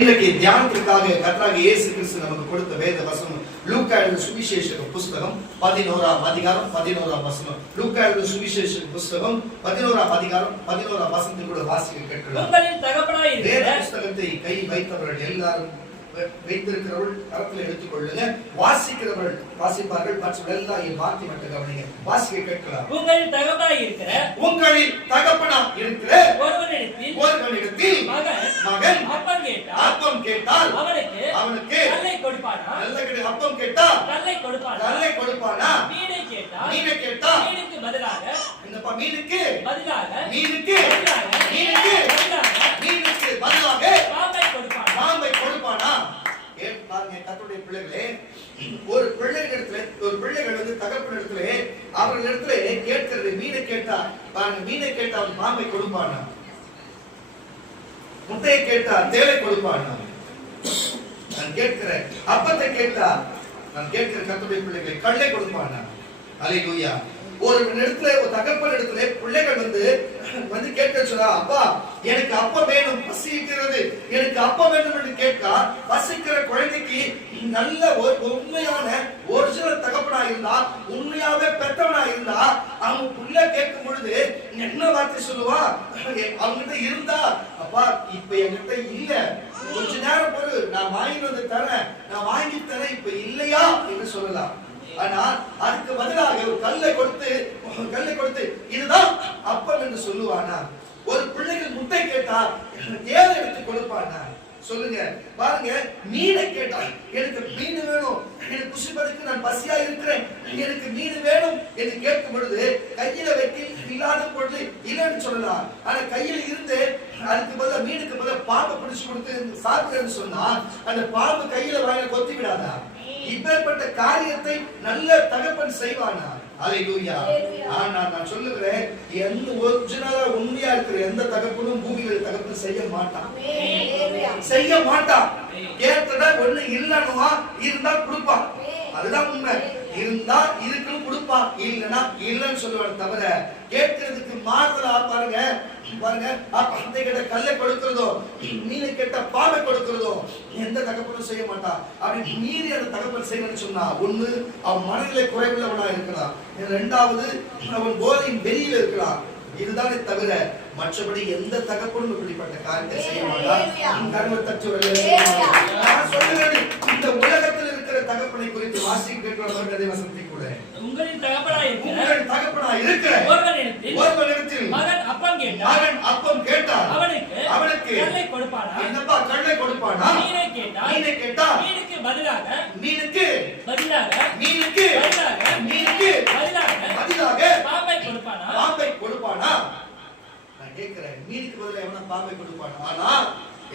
இன்னைக்கு தியானத்திற்காக கர்த்தராகிய இயேசு கிறிஸ்து நமக்கு கொடுத்த வேத வசனம் லூக்கா எழுதின சுவிசேஷ புஸ்தகம் 11ஆம் அதிகாரம் 11ஆம் வசனம். லூக்கா எழுதின சுவிசேஷ புஸ்தகம் 11ஆம் அதிகாரம் 11ஆம் வசனத்தை கூட வாசிக்க கேட்கிறோம். உங்களின் தகப்பனாய் இருக்கிற வேத புஸ்தகத்தை கை வைத்தவர்கள் எல்லாரும் வைத்திருக்கிறவர்கள் கரத்தில் எடுத்துக் கொள்ளுங்க. வாசிக்கிறவர்கள் வாசிப்பார்கள், மற்றவர்கள் எல்லாம் மாற்றி மட்டும் கவனிங்க. வாசிக்க கேட்கலாம். உங்களின் தகப்பனாய் இருக்கிற ஒருவனிடத்தில் மகன் அப்பம் கேட்டால் அவனுக்கு கல்லை கொடுப்பானா? அப்பம் கேட்டால் கல்லை கொடுப்பானா? மீனை கேட்டால் மீனுக்கு பதிலாக பாம்பை கொடுப்பானா? கர்த்தருடைய பிள்ளைகளே, ஒரு பிள்ளைகள் வந்து தகப்பனிடத்துல அவர்களிடத்துல கேட்கிறது மீனை கேட்டா அவன் பாம்பை கொடுப்பானா? முட்டையை கேட்டா தேளை கொடுப்பானா? நான் கேட்கிறேன். அப்பத்தை கேட்டா நான் கேட்கிற கர்த்தருடைய பிள்ளைகளை கல்லை கொடுப்பானா? அல்லேலூயா. ஒரு தகப்பன் இடத்துல பிள்ளைகள் வந்து கேட்க சொன்னா, அப்பா எனக்கு அப்பம் வேணும், பசிக்கிறது, எனக்கு அப்பம் வேணும் என்று கேட்கா, பசிக்கிற குழந்தைக்கு நல்ல ஒரு உண்மையான ஒரிஜினல் தகப்பனா இருந்தா, உண்மையாவே பெற்றவனா இருந்தா, அவங்க புள்ள கேட்கும் பொழுது என்ன வார்த்தை சொல்லுவா? அவங்கிட்ட இருந்தா, அப்பா இப்ப என்கிட்ட இல்ல, கொஞ்ச நேரம் பொறு, நான் வாங்கி வந்து தரேன், இப்ப இல்லையா என்று சொல்லலாம். ஆனா அதுக்கு பதிலாக ஒரு கல்லை கொடுத்து இதுதான் அப்பம் என்று சொல்லுவானா? ஒரு பிள்ளைகள் முட்டை கேட்டா ஏழை எடுத்து கொடுப்பானா? சொல்லுங்க பாருங்க. மீனை கேட்டா எனக்கு மீன் வேணும், எனக்கு புசிப்பதற்கு நான் பசியா இருக்கிறேன், எனக்கு மீன் வேணும் என்று கேட்கும் பொழுது கையில வெட்டி இல்லாத பொழுது இல்லைன்னு சொல்லலாம். ஆனா கையில இருந்து அதுக்கு பதிலாக மீனுக்கு பதிலாக பாம்பை பிடிச்சு கொடுத்து சாப்பிடுன்னு சொன்னா அந்த பாம்பு கையில வாயில கொத்தி விடாதா? இப்பேற்பட்ட காரியத்தை நல்ல தகப்பன் செய்வானா? அல்லேலூயா. ஆனா நான் சொல்லுகிறேன், எந்த ஒரிஜினலா உண்மையா இருக்கிற எந்த தகப்பனும் பூமியில தகப்பன் செய்ய மாட்டான். கேட்டதா ஒண்ணு இல்லன்னுவா, இருந்தா கொடுப்பான். அதுதான் உண்மை. இருந்தா இருக்குன்னு கொடுப்பான், இல்லன்னா இல்லன்னு சொல்லுவான். தவிர கேட்கறதுக்கு மாறுதலா பாருங்க. அந்த கிட்ட கல்லை கொடுக்கிறதோ, மீனை கேட்ட பாம்பை கொடுக்கிறதோ எந்த தகப்பனும் செய்ய மாட்டான். அப்படி மீறி அந்த தகப்பன் செய்யணும்னு சொன்னா, ஒண்ணு அவன் மனநிலை குறைவுள்ளவனா இருக்கலாம், இரண்டாவது அவன் போதையின் வெளியில இருக்கலாம். இதுதானே தவிர மற்றபடி எந்த தகப்பனும் இப்படிப்பட்ட காரியத்தை செய்ய மாட்டான். இந்த உலகத்தில் இருக்கிற தகப்பனை குறித்து வாசிக்க வசனத்தை கூட உங்களின் தகப்பனாய் இருக்கிற ஒருவனிடத்தில் மகன் அப்பம் கேட்டால் அவனுக்கு கல்லை கொடுப்பானா? என்னப்பா கல்லை கொடுப்பானா? மீனை கேட்டா மீனுக்கு பதிலாக பாம்பை கொடுப்பானா? நான் கேட்கிறேன், மீனுக்கு பதிலாக எவனா பாம்பை கொடுப்பானா? ஆனா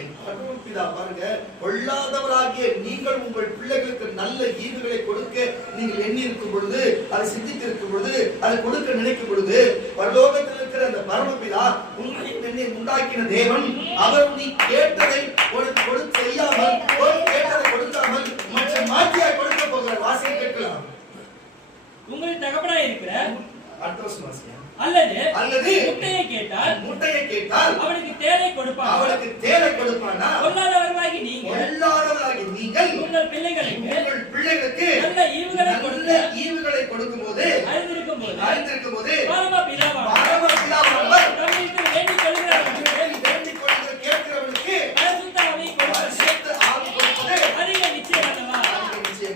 என் பரமபிதா பாருங்க, கொள்ளாதவராகிய நீங்கள் உங்கள் பிள்ளைகளுக்கு நல்ல ஈவுகளை கொடுக்க நீங்கள் எண்ணி இருக்கும் பொழுது, அதை சிந்தித்து இருக்கும் பொழுது, அதை கொடுக்க நினைக்கும் பொழுது, பரலோகத்தில் இருக்கிற அந்த பரமபிதா உங்களை என்னை உண்டாக்கின தேவன், அவர் நீ கேட்டதை உனக்கு செய்யாமல், கேட்டதை கொடுக்காமல் மற்ற மாற்றியா கொடுக்க போகிற வாசியை கேட்கலாம். உங்களின் தகப்பனாய் இருக்கிற அடுத்த வருஷம் வாசியா அல்லது முட்டையை கேட்டால் அவனுக்கு தேளை கொடுப்பானா? கொள்ளாதவர்களாகி நீங்கள் உங்கள் பிள்ளைகளுக்கு நல்ல ஈவுகளை கொடுக்கும்போது அறிந்திருக்கும் போது பரமபிதாவானவர் தம்மிற்கு வேண்டிக் கொள்கிறவனுக்கு கேட்கிறவனுக்கு பரிசுத்த ஆவி கொடுப்பது அதிக நிச்சயம்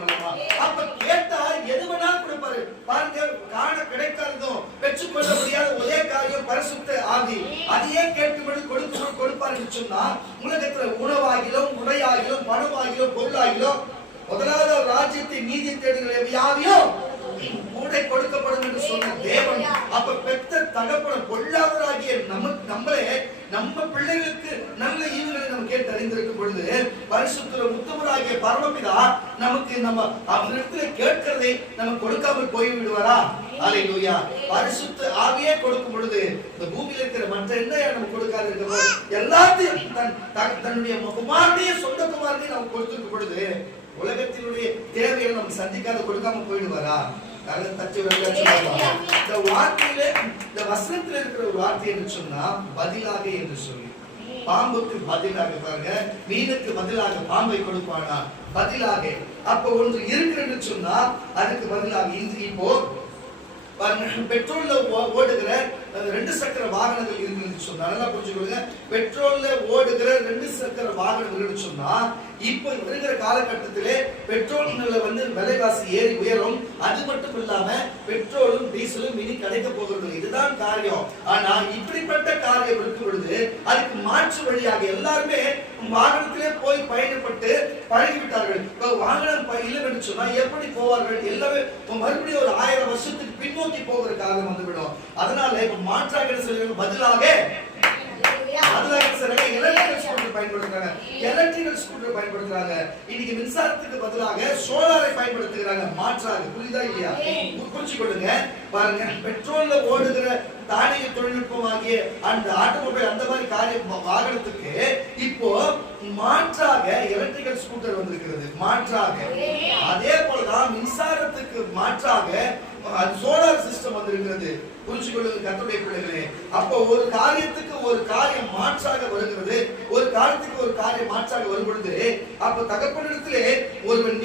அல்லவா? அப்ப கேட்டா எது வேணாலும் கொடுப்பாரு. பாருங்க, காண கிடைக்காததும் பெற்றுக்கொள்ள முடியாத ஒரே காரியம் பரிசுத்த ஆவி. அதையே கேட்கும்படி கொடுப்பார் என்று சொன்னா, உலகத்துல உணவாகிலும் உடையாகிலும் பணமாகிலும் பொருளாகிலும் முதலாவது ராஜ்யத்தை நீதி தேடுகிற யாவையும் கூட கொடுக்கப்படும் என்று சொன்ன தேவன், அப்ப பெற்ற தகப்பன பொல்லாதவராகிய நம்மளே நம்ம பிள்ளைகளுக்கு நல்ல ஈவுகளை நம்ம கேட்டு அறிந்திருக்கும் பொழுது, பரிசுத்த உத்தமராகிய பரமபிதா நமக்கு நம்ம அவரிடத்துல கேட்கிறதை நம்ம கொடுக்காமல் போய்விடுவாரா? அல்லேலூயா. பரிசுத்த ஆவியே கொடுக்கும் பொழுது இந்த பூமியில இருக்கிற மற்ற என்ன நம்ம கொடுக்காது இருக்கிறோம், எல்லாத்தையும் தன்னுடைய குமாரனையே சொந்த குமாரனையே நம்ம கொடுத்திருக்கும் பொழுது உலகத்தினுடைய தேவையை நம்ம சந்திக்காத கொடுக்காம போயிடுவாரா? இந்த வார்த்தையில இந்த வசனத்துல இருக்கிற ஒரு வார்த்தை என்று சொன்னா பதிலாக என்று சொல்லி பாம்புக்கு பதிலாக பாருங்க, மீனுக்கு பதிலாக பாம்பை கொடுப்பானா? பதிலாக. அப்ப ஒன்று இருக்கிறது சொன்னா அதுக்கு பதிலாக இப்போ பெட்ரோல்ல ஓடுகிற 2 சக்கர வாகனங்கள் இருக்குன்னு சொன்னா நல்லா புரிஞ்சுக்கொள்ளுங்க. பெட்ரோல்ல ஓடுகிற 2 சக்கர வாகனங்கள் சொன்னா இப்போ இருக்கிற காலகட்டத்திலே பெட்ரோல்ல விலைவாசி ஏறி உயரும். அது மட்டும் இல்லாம பெட்ரோலும் டீசலும் இனி கிடைக்க போகிறது. இதுதான் காரியம். ஆனா இப்படிப்பட்ட காரியம் இருக்கும் பொழுது அதுக்கு மாற்று வழியாக எல்லாருமே வாகனத்திலே போய் பயணப்பட்டு பழகிவிட்டார்கள். இப்போ வாகனம் இல்லை சொன்னா எப்படி போவார்கள்? எல்லாமே மறுபடியும் ஒரு 1000 வருஷத்துக்கு பின்னோக்கி போகிற காலம் வந்துவிடும். அதனால இப்ப மாற்றாக என்ன சொல்லுவாங்க? பதிலாக எலக்ட்ரிக்கல் ஸ்கூட்டர் பயன்படுத்துறாங்க. இன்னைக்கு மின்சாரத்துக்கு பதிலாக சோலாரை பயன்படுத்துகிறாங்க. மாற்றாக. புரியுதா இல்லையா? புரிஞ்சுக்கொள்ளுங்க. பாருங்க, பெட்ரோல்ல ஓடுகிற தானிய தொழில்நுட்பம் ஆகிய அந்த ஆட்டோமொபைல் அந்த மாதிரி வாகனத்துக்கு இப்போ மாற்றாக எலக்ட்ரிக்கல் ஸ்கூட்டர் வந்திருக்கிறது. மாற்றாக அதே போலதான் மின்சாரத்துக்கு மாற்றாக சோலார் சிஸ்டம் வந்திருக்கிறது. புரிஞ்சுக்கொள்ளுங்க கர்த்தருடைய பிள்ளைகளே. அப்போ ஒரு காரியத்துக்கு ஒரு காரியம் மாற்றாக வருகிறது, ஒரு காரியத்துக்கு ஒரு காரியம் மாற்றாக வரும் பொழுது அப்ப தகப்பனிடத்திலே ஒருவன்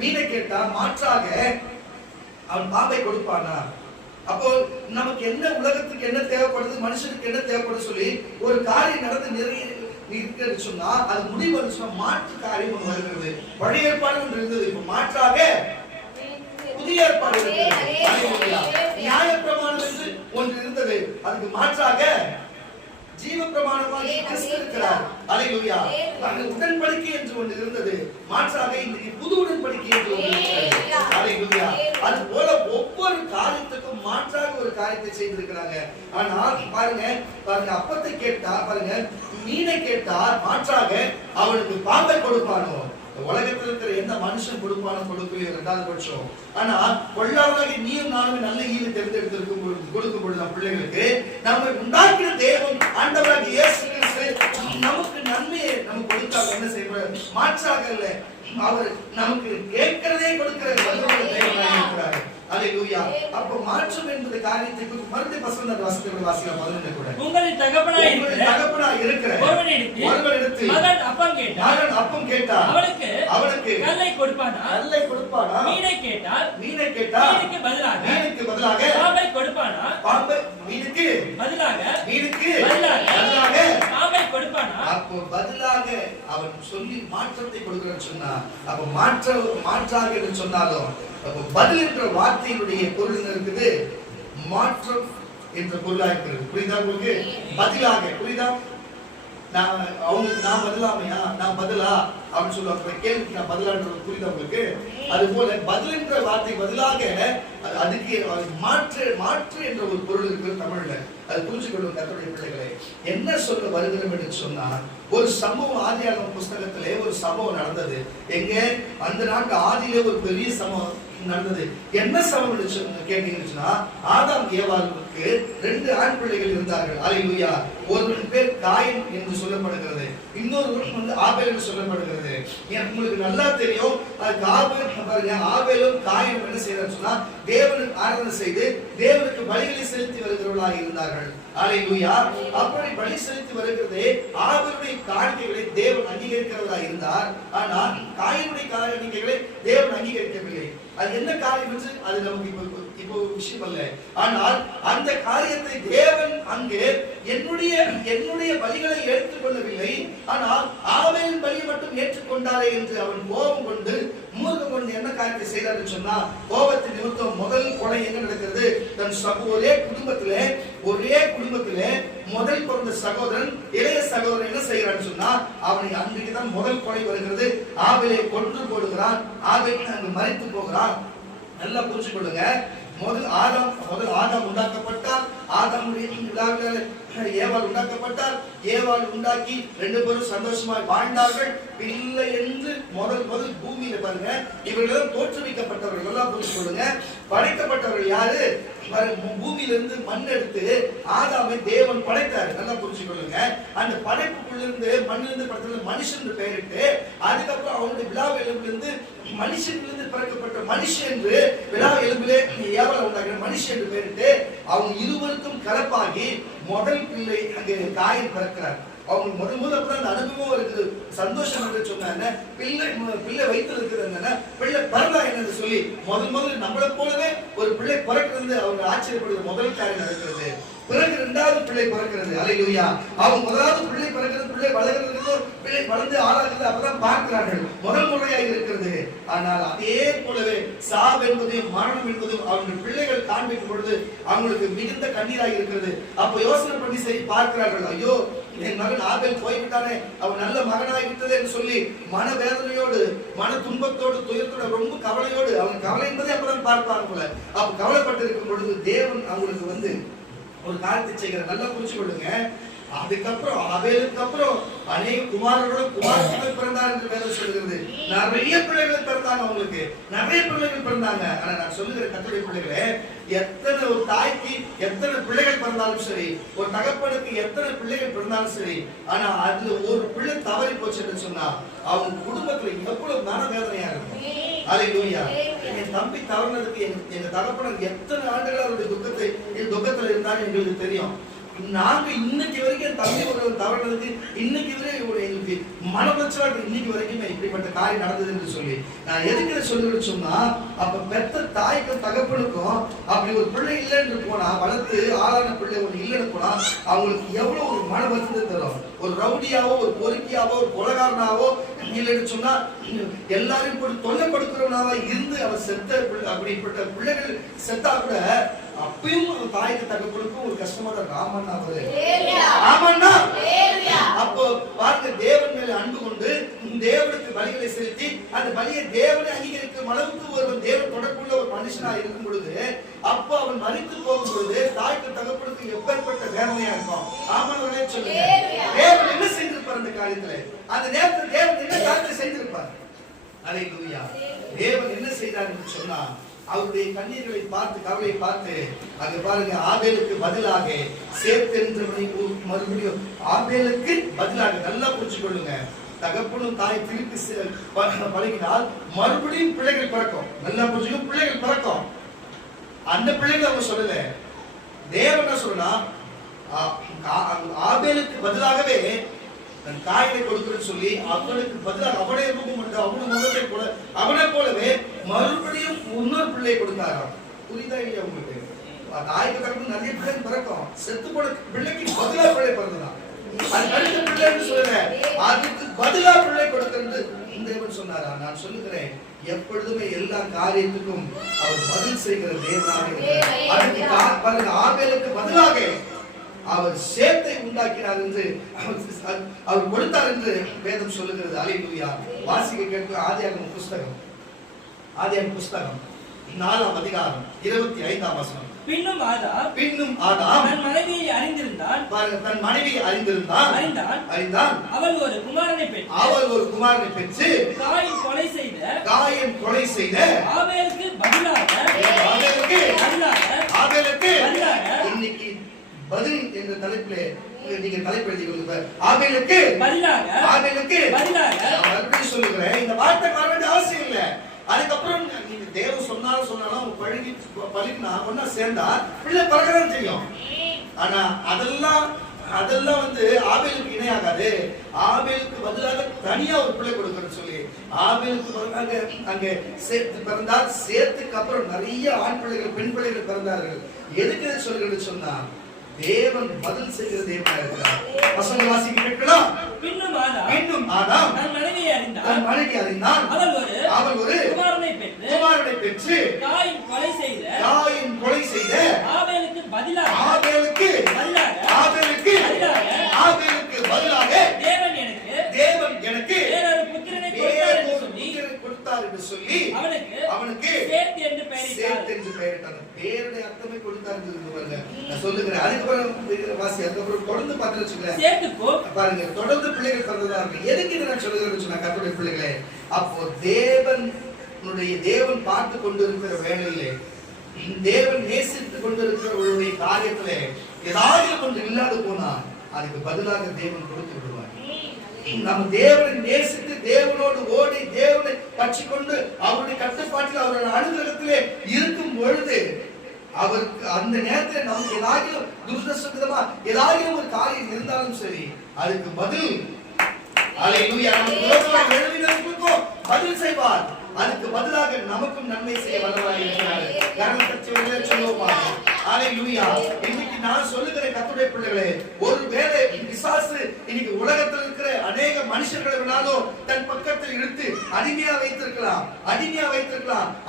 மீனை கேட்டா மாற்றாக அவன் பாம்பை கொடுப்பானா? அப்போ நமக்கு என்ன, உலகத்துக்கு என்ன தேவைப்படுது, மனுஷனுக்கு என்ன தேவைப்படுது சொல்லி ஒரு காரியம் நடந்து நிறைய சொன்னா அது முடிவு சொன்னா மாற்று காரியம் ஒன்று வருகிறது. பழைய ஏற்பாடு ஒன்று இருந்தது, இப்ப மாற்றாக புதிய ஏற்பாடு நியாயப்பிரமாணம் என்று ஒன்று இருந்தது, அதுக்கு மாற்றாக ஜீவ பிரமாணமாக கிறிஸ்து இருக்கிறார். அல்லேலூயா. உடன்படிக்கை என்று ஒன்று இருந்தது, மாற்றாக இன்றைக்கு புது உடன்படிக்கை என்று ஒன்று இருக்கிறது. அல்லேலூயா. அது போல ஒவ்வொரு காரியத்துக்கும் மாற்றாக ஒரு காரியத்தை செய்திருக்கிறாங்க. ஆனால் பாருங்க அப்பத்தை கேட்டா, பாருங்க மீனை கேட்டா மாற்றாக அவனுக்கு பாம்பை கொடுப்பானோ? உலகத்தில் இருக்கிற எந்த மனுஷன் கொடுப்பானோ கொடுக்கலையோ 2வது பட்சம். ஆனா கொள்ளாதவர்களாக நீயும் நானும் நல்ல ஈவை தேர்ந்தெடுத்து கொடுக்கும் பொழுது நம் பிள்ளைகளுக்கு நம்ம உண்டாக்கிற தேவன் ஆண்டவராக இயேசு கிறிஸ்து நமக்கு நன்மையை நமக்கு கொடுத்தாங்க. என்ன செய்யறாரு? மாற்றாக இல்ல, அவர் நமக்கு கேட்கிறதே கொடுக்கிற தேவனாக இருக்கிறார். அல்லேலூயா. அப்ப மாற்றம் என்பது காரியத்தை மறுபடியும் வசனத்தை வாசிக்கலாம். 11 கூட உங்கள் தகப்பனாய் இருக்கிற ஒருவனிடத்தில் மகன் அப்பம் கேட்டார் அவனுக்கு கல்லை கொடுப்பானா? மீனை கேட்டால் மீனுக்கு பதிலாக பாம்பை கொடுப்பானா? மீனுக்கு பதிலாக பாம்பை கொடுப்பானா? அப்போ பதிலாக அவன் சொல்லி மாற்றத்தை கொடுக்கிறான்னு சொன்னா, அப்ப மாற்றாக என்று சொன்னாலும் பதில் என்ற வார்த்தையினுடைய பொருள் இருக்குது, மாற்றம் என்ற பொருளாக இருக்கிறது. புரியுதா உங்களுக்கு? பதிலாக. புரியுதா? நான் பதிலாமையா, நான் பதிலா அப்படின்னு சொல்லுவாங்க. கேள்விக்கு நான் பதிலான்றது புரியுதா உங்களுக்கு? அது போல பதில் என்ற வார்த்தை பதிலாக அதுக்கு மாற்று என்ற ஒரு பொருள் இருக்கிறது தமிழ்ல. அது புரிஞ்சுக்கொள்ளும் கர்த்தருடைய பிள்ளைகளே. என்ன சொல்ல வருகிறோம் என்று சொன்னா, ஒரு சம்பவம் ஆதியாகம புஸ்தகத்திலே ஒரு சம்பவம் நடந்தது. எங்க அந்த நாட்டு ஆதியிலே ஒரு பெரிய சம்பவம் நடந்தது. என்ன சம்பவம் கேட்டீங்கன்னா, ஆதாம் ஏவாளுக்கு 2 ஆண் பிள்ளைகள் இருந்தார்கள். அல்லேலூயா. ஒருவன் பேர் காயின் என்று சொல்லப்படுகிறது, இன்னொருவன் ஆபேல் என்று சொல்லப்படுகிறது. உங்களுக்கு நல்லா தெரியும், ஆபேலும் காயினும் என்ன செய்யறான்னு சொன்னா தேவனுக்கு ஆராதனை செய்து தேவனுக்கு பலிகளை செலுத்தி வருகிறவர்களாக இருந்தார்கள். அல்லேலூயா. அப்படி பலி செலுத்தி வருகிறதே ஆபேலுடைய காணிக்கைகளை தேவன் அங்கீகரிக்கிறவராக இருந்தார். ஆனால் காயினுடைய காணிக்கைகளை தேவன் அங்கீகரிக்கவில்லை. அது என்ன காரியம் என்று அது நமக்கு இப்போ விஷயம் அல்ல. ஆனால் அந்த காரியத்தை தேவன் அங்கே என்னுடைய பலிகளை ஏற்றுக்கொள்ளவில்லை, ஆனால் ஆபேலின் பலியை மட்டும் ஏற்றுக்கொண்டாரே என்று அவன் கோபம் கொண்டு மூர்க்கம் கொண்டு என்ன காரியத்தை செய்தார் சொன்னா, கோபத்தின் நிமித்தம் முதல் கொலை எங்க நடக்கிறது? தன் ஒரே குடும்பத்திலே முதல் பிறந்த சகோதரன் இளைய சகோதரன் என்ன செய்யறான்னு சொன்னா, அவனை அன்றைக்கு தான் முதல் கொலை வருகிறது. ஆபேலை கொன்று போடுகிறான், ஆபேல் அங்கு மரித்து போகிறான். நல்லா புரிஞ்சுக்கொள்ளுங்க. முதல் ஆதாம் உண்டாக்கப்பட்டார். ஆதாமுடைய ஏவாள் உண்டாக்கப்பட்டார். ஏவாள் உண்டாக்கி 2 பேரும் சந்தோஷமாய் வாழ்ந்தார்கள். பிள்ளை என்று முதல் பூமியில பாருங்க, இவர்கள் தோற்றுவிக்கப்பட்டவர்கள். எல்லாம் புரிஞ்சுக்கொள்ளுங்க. படைக்கப்பட்டவர்கள் யாரு? பூமியிலிருந்து மண் எடுத்து ஆதாமை தேவன் படைத்தார். நல்லா புரிஞ்சுக்கொள்ளுங்க. அந்த படைப்புக்குள்ளிருந்து மண்ணிலிருந்து படைத்தது மனுஷன் பெயரிட்டு, அதுக்கப்புறம் அவனுடைய விழா எலும்பிலிருந்து மனுஷனிலிருந்து பிறக்கப்பட்ட மனுஷன் என்று விழா எலும்பிலே ஏவல உண்டாகிற மனுஷன் என்று பெயரிட்டு அவங்க இருவருக்கும் கலப்பாகி முதல் பிள்ளை அங்கே காயின் பிறக்கிறார். அவங்க முதல்ல அப்பதான் அந்த அனுபவம் இருக்குது. சந்தோஷம் என்று சொன்னா பிள்ளை வயிற்றுல இருக்கிறது என்னன்னா பிள்ளை பிறந்தா என்னன்னு சொல்லி முதல்ல நம்மளை போலவே ஒரு பிள்ளை பிறக்கிறது அவங்க ஆச்சரியப்படுது. முதல் காரியம் நடக்கிறது. பிறகு இரண்டாவது பிள்ளை பிறக்கிறது. அல்லேலூயா. அவங்க முதலாவது பிள்ளை பிறக்கிறது, பிள்ளை வளர்கிறது, பிள்ளை வளர்ந்து ஆளாகிறது, அப்பதான் பார்க்கிறார்கள் முதல் முறையாக இருக்கிறது. ஆனால் அதே போலவே சாவு என்பதையும் மரணம் என்பதும் அவர்கள் பிள்ளைகள் காண்பிக்கும் பொழுது அவங்களுக்கு மிகுந்த கண்ணீராக இருக்கிறது. அப்ப யோசனை பண்ணி பார்க்கிறார்கள், ஐயோ என் மகன் ஆபேல் போய்விட்டானே, அவன் நல்ல மகனாகிவிட்டது என்று சொல்லி மன வேதனையோடு மன துன்பத்தோடு துயரத்தோடு ரொம்ப கவலையோடு, அவன் கவலை என்பதை அப்பதான் பார்ப்பாங்க போல. அப்ப கவலைப்பட்டு இருக்கும் பொழுது தேவன் அவங்களுக்கு வந்து ஒரு காரியத்தை செய்கிற. நல்லா புரிச்சு கொள்ளுங்க. அதுக்கப்புறம் ஆபேலுக்கு அப்புறம் அநேக குமாரர்கள் பிறந்தார் என்று வேதம் சொல்கிறது. நிறைய பிள்ளைகள் பிறந்தாங்க, அவங்களுக்கு நிறைய பிள்ளைகள் பிறந்தாங்க. ஆனா நான் சொல்லுகிற கர்த்தருடைய பிள்ளைகளே, எத்தனை ஒரு தாய்க்கு எத்தனை பிள்ளைகள் பிறந்தாலும் சரி, ஒரு தகப்பனுக்கு எத்தனை பிள்ளைகள் பிறந்தாலும் சரி, ஆனா அதுல ஒரு பிள்ளை தவறி போச்சுன்னு சொன்னா அவங்க குடும்பத்துல எவ்வளவு மன வேதனையா இருக்கும். அல்லேலூயா. என் தம்பி தவறினதுக்கு எங்க தகப்பனுக்கு எத்தனை ஆண்டுகள் அவருடைய துக்கத்துல இருந்தாலும் எங்களுக்கு தெரியும். நாங்க இன்னைக்கு வரைக்கும் என் தம்பி ஒரு தவறினதுக்கு இன்னைக்கு வரை எங்களுக்கு மனப்பச்சலா இன்னைக்கு வரைக்கும் இப்படிப்பட்ட காரியம் நடந்தது என்று சொல்லி நான் எதுக்கு சொல்லுன்னு சொன்னா, அப்ப பெத்த தாய்க்கும் தகப்பனுக்கும் அப்படி ஒரு பிள்ளை இல்லைன்னு போனா, வளர்த்து ஆளான பிள்ளை ஒண்ணு இல்லைன்னு போனா அவங்களுக்கு எவ்வளவு ஒரு மன வருத்தத்தை தரும். ஒரு ரவுடியாவோ ஒரு பொறுக்கியாவோ ஒரு கொலைகாரனாவோ இல்லைன்னு சொன்னா எல்லாரும் போட்டு தொல்லை கொடுக்கிறவனாவா இருந்து அவன் செத்த அப்படிப்பட்ட பிள்ளைகள் செத்தா கூட அப்பயும் தாய்க்கு தகப்பனுக்கும் ஒரு கஷ்டமா தான். ராமண்ணா அவரு ராமண்ணா அப்போ பாருங்க, தேவன் மேல அன்பு கொண்டு தேவனுக்கு பலிகளை செலுத்தி அந்த பலியை தேவனை அங்கீகரிக்கும் அளவுக்கு ஒரு தேவன் தொடர்புள்ள ஒரு மனுஷனா இருக்கும் பொழுது, அப்போ அவன் மரித்து போகும் பொழுது தாய்க்கு தகப்பனுக்கு எப்பேற்பட்ட வேதனையா இருக்கும். ஆமனே சொல்லுங்க. தேவன் என்ன செய்திருப்பார் அந்த காரியத்துல? அந்த நேரத்தில் தேவன் என்ன காரியத்தை செய்திருப்பார்? அல்லேலூயா. தேவன் என்ன செய்தார் என்று சொன்னா, அவருடைய கண்ணீர்களை பார்த்து கவலையை பார்த்து அங்க பாருங்க, ஆபேலுக்கு பதிலாக சேத் என்றவனை மறுபடியும் ஆபேலுக்கு பதிலாக நல்லா புரிச்சு கொள்ளுங்க. தகப்பனும் தாய் திருப்பி பழகினால் மறுபடியும் பிள்ளைகள் பிறக்கும். நல்லா புரிஞ்சுக்கும், பிள்ளைகள் பிறக்கும். அந்த பிள்ளைகள் அவங்க சொல்லல, தேவன் சொல்றா ஆபேலுக்கு பதிலாகவே தன் தாயை கொடுக்கிறேன்னு சொல்லி அவனுக்கு பதிலாக அவனே ரூபம் கொண்டு அவனு முகத்தை போல அவனை போலவே மறுபடியும் இன்னொரு பிள்ளையை கொடுத்தாராம். புரியுதா இல்லையா உங்களுக்கு? தாய்க்கு தகப்பனுக்கு நிறைய பிள்ளைகள் பிறக்கும். செத்து போன பிள்ளைக்கு பதிலா பிள்ளை பிறந்ததான். அது அடுத்த பிள்ளைன்னு சொல்றேன், அதுக்கு பதிலா பிள்ளை கொடுக்கிறது தேவன் சொன்னாரா? நான் சொல்லுகிறேன், எப்பொழுதுமே எல்லா காரியத்துக்கும் அவர் பதில் செய்கிற தேவனாக இருக்கிறார். பாருங்க, ஆபேலுக்கு பதிலாக அவர் சேத்தை உண்டாக்கினார் என்று அவர் கொடுத்தார் என்று வேதம் சொல்லுகிறது. அல்லேலூயா. வாசிக்க கேட்க ஆதியாகம புஸ்தகம் 4ஆம் அதிகாரம் 25ஆம் வசனம். பின்னும் ஆதாம் தன் மனைவியை அறிந்திருந்தான். பாருங்க, தன் மனைவியை அறிந்தான். அவள் ஒரு குமாரனை பெற்று காயின் கொலை செய்த ஆபேலுக்கு பதிலாக இன்னைக்கு பதில் என்ற தலைப்பிலே நீங்க தலைப்பு எழுதி கொடுங்க. ஆபேலுக்கு பதிலாக சொல்லுகிறேன். இந்த வார்த்தை வர வேண்டிய அவசியம் இல்ல. அதுக்கப்புறம் நீங்க தேவன் சொன்னாலும் பழகினா ஒன்னா சேர்ந்தா பிள்ளை பிறகுதான் தெரியும். ஆனா அதெல்லாம் வந்து ஆபேலுக்கு இணையாகாது. ஆபேலுக்கு பதிலாக தனியா ஒரு பிள்ளை கொடுக்கணும்னு சொல்லி ஆபேலுக்கு அங்க சேர்த்து பிறந்தார். சேர்த்துக்கு அப்புறம் நிறைய ஆண் பிள்ளைகள் பெண் பிள்ளைகள் பிறந்தார்கள். எதுக்கு சொல்கிறது சொன்னா, தேவன் பதில் செய்கிற தேவனா இருக்கிறார். வசன வாசிக்க கேட்கலாம். பின்னும் ஆதாம் தன் மனைவியை அறிந்தான். அவள் ஒரு குமாரனை பெற்று காயின் கொலை செய்த ஆபேலுக்கு பதிலாக தேவன் எனக்கு வேறொரு புத்திரனை கொடுத்தார் என்று சொல்லி அவனுக்கு சேத் என்று பெயரிட்டார். பேருடைய அர்த்தமே கொடுத்தார் என்று பாருங்க. நான் சொல்லுகிறேன். அதுக்கப்புறம் வாசி அதுக்கப்புறம் தொடர்ந்து பார்த்து வச்சுக்கிறேன். பாருங்க, தொடர்ந்து பிள்ளைகள் பிறந்ததா இருக்கு. எதுக்கு இதை நான் சொல்லுகிறேன்னு சொன்னா, கர்த்தருடைய பிள்ளைகளே, அப்போ தேவன் பார்த்து கொண்டு இருக்கிற வேலையிலே, தேவன் நேசித்துக் கொண்டிருக்கிற காரியத்திலே ஏதாவது ஒன்று இல்லாது போனா அதுக்கு பதிலாக தேவன் கொடுத்து விடுவார். நம்ம தேவனை நேசித்து தேவனோடு ஓடி தேவனை பற்றி கொண்டு அவருடைய கட்டுப்பாட்டில் அவருடைய அனுகிரகத்திலே இருக்கும் பொழுது அவருக்கு அந்த நேரத்தில் நமக்கு ஏதாகிலும் துர்தர்ஷவிதமா ஏதாகிலும் ஒரு காரியம் இருந்தாலும் சரி, அதுக்கு பதில் அல்லேலூயா எழுதினவர்களுக்கும் பதில் செய்வார். அதுக்கு பதிலாக நமக்கும் நன்மை செய்ய வல்லவராய் இருக்கிறார். கர்மத்தச்சவர்களே சொல்லுவோமா? அல்லேலூயா. இன்னைக்கு நான் சொல்லுகிற கர்த்தருடைய பிள்ளைகளே, ஒருவேளை பிசாசு இன்னைக்கு உலகத்தில் இருக்கிற அநேக மனுஷர்களை வேணாலும் தன் பக்கத்தில் இழுத்து அடிமையா வைத்திருக்கலாம்.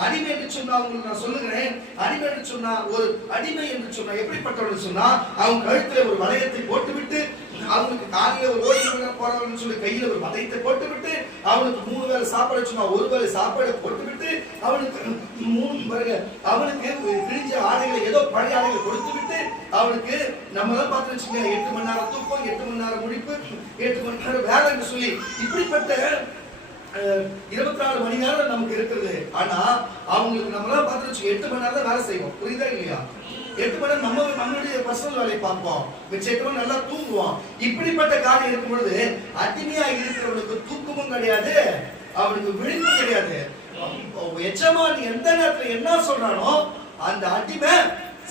அடிமை என்று சொன்னா உங்களுக்கு நான் சொல்லுகிறேன், அடிமை என்று சொன்னா ஒரு அடிமை என்று சொன்னா எப்படிப்பட்டவர்கள் சொன்னா, அவங்க கழுத்துல ஒரு வளையத்தை போட்டுவிட்டு, அவனுக்கு காலையில ஒரு ஓடி போறவன்னு சொல்லி கையில ஒரு வளையத்தை போட்டுவிட்டு, அவனுக்கு 3 வேளை சாப்பாடு சொன்னா 1 வேளை சாப்பாடு போட்டுவிட்டு, அவனுக்கு 3 வேளை அவனுக்கு கிழிஞ்ச ஆடைகளை ஏதோ பழைய ஆடைகளை கொடுத்து விட்டு, அவனுக்கு நம்ம எல்லாம் பார்த்து வச்சுக்கோங்க 8 மணி நேரம் தூக்கம், 8 மணி நேரம் முடிப்பு, 8 மணி நேரம் வேலைன்னு சொல்லி இப்படிப்பட்ட 24 மணி நேரம் நமக்கு இருக்குது. ஆனா அவங்களுக்கு நம்ம எல்லாம் பார்த்து வச்சு 8 மணி நேரம் தான் வேலை செய்வோம். புரியுதா இல்லையா? 8 மணி நேரம் நம்மளுடைய பர்சனல் வேலையை பார்ப்போம், மிச்ச 8 மணி நல்லா தூங்குவோம். இப்படிப்பட்ட காரியம் இருக்கும் பொழுது அடிமையா இருக்கிறவனுக்கு தூக்கமும் கிடையாது, அவனுக்கு விழிப்பும் கிடையாது. எஜமான் எந்த நேரத்துல என்ன சொல்றானோ அந்த அடிமை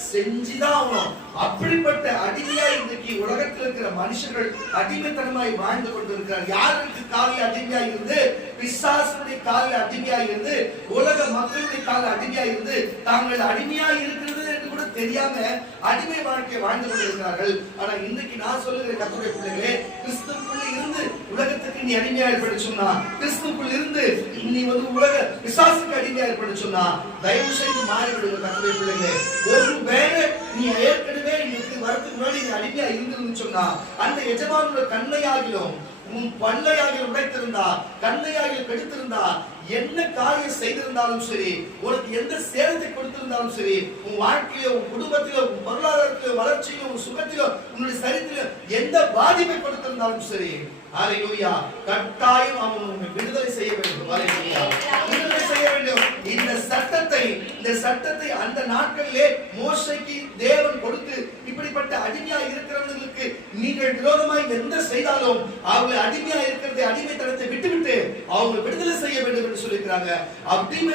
செஞ்சுதான் ஆகணும். அப்படிப்பட்ட அடிமையா இன்றைக்கு உலகத்தில் இருக்கிற மனுஷர்கள் அடிமைத்தனமாய் வாழ்ந்து கொண்டிருக்கிறார். யாருக்கு காலில் அடிமையா இருந்து, பிசாசுடைய காலில் அடிமையா இருந்து, உலக மக்களுடைய காலில் அடிமையா இருந்து, தாங்கள் அடிமையா இருக்கிறது என்று கூட தெரியாம அடிமை வாழ்க்கையை வாழ்ந்து கொண்டிருக்கிறார்கள். ஆனா இன்னைக்கு நான் சொல்லுகிற கர்த்தருடைய பிள்ளைகளே, கிறிஸ்துவுக்குள்ள இருந்து உலகத்துக்கு நீ அடிமையா ஏற்பட சொன்னா, கிறிஸ்துவுக்குள்ள இருந்து நீ உலக பிசாசுக்கு அடிமையா ஏற்பட சொன்னா, தயவு செய்து மாறிவிடுங்க கர்த்தருடைய பிள்ளைகளே. ஒருவேளை நீ ஏற்கனவே இன்னைக்கு வரதுக்கு முன்னாடி நீ அடிமையா இருந்திருந்து சொன்னா, அந்த எஜமானோட கண்ணையாகிலும் உன் பல்லையாகிலும் உடைத்திருந்தா, கண்ணையாகிலும் கெடுத்திருந்தா, என்ன காரியம் செய்திருந்தாலும் சரி, உனக்கு எந்த சேதத்தை கொடுத்திருந்தாலும் சரி, உன் வாழ்க்கையில, உன் குடும்பத்தில, உன் பொருளாதாரத்தில, வளர்ச்சியில, உன் சுகத்தில, உன்னுடைய சரீரத்தில எந்த பாதிப்பை கொடுத்திருந்தாலும் சரி, அல்லேலூயா, கட்டாயம் அவன் உன்னை விடுதலை செய்ய வேண்டும். அல்லேலூயா, விடுதலை செய்ய வேண்டும். இந்த சட்டத்தை அந்த நாட்களிலே மோசேக்கு தேவன் கொடுத்து, இப்படிப்பட்ட அடிமையா இருக்கிறவர்களுக்கு நீங்கள் விரோதமாய் எந்த செய்தாலும் அவங்களை அடிமையா இருக்கிறதை, அடிமைத்தனத்தை விட்டுவிட்டு அவங்க விடுதலை செய்ய வேண்டும் என்று சொல்லியிருக்கிறாங்க.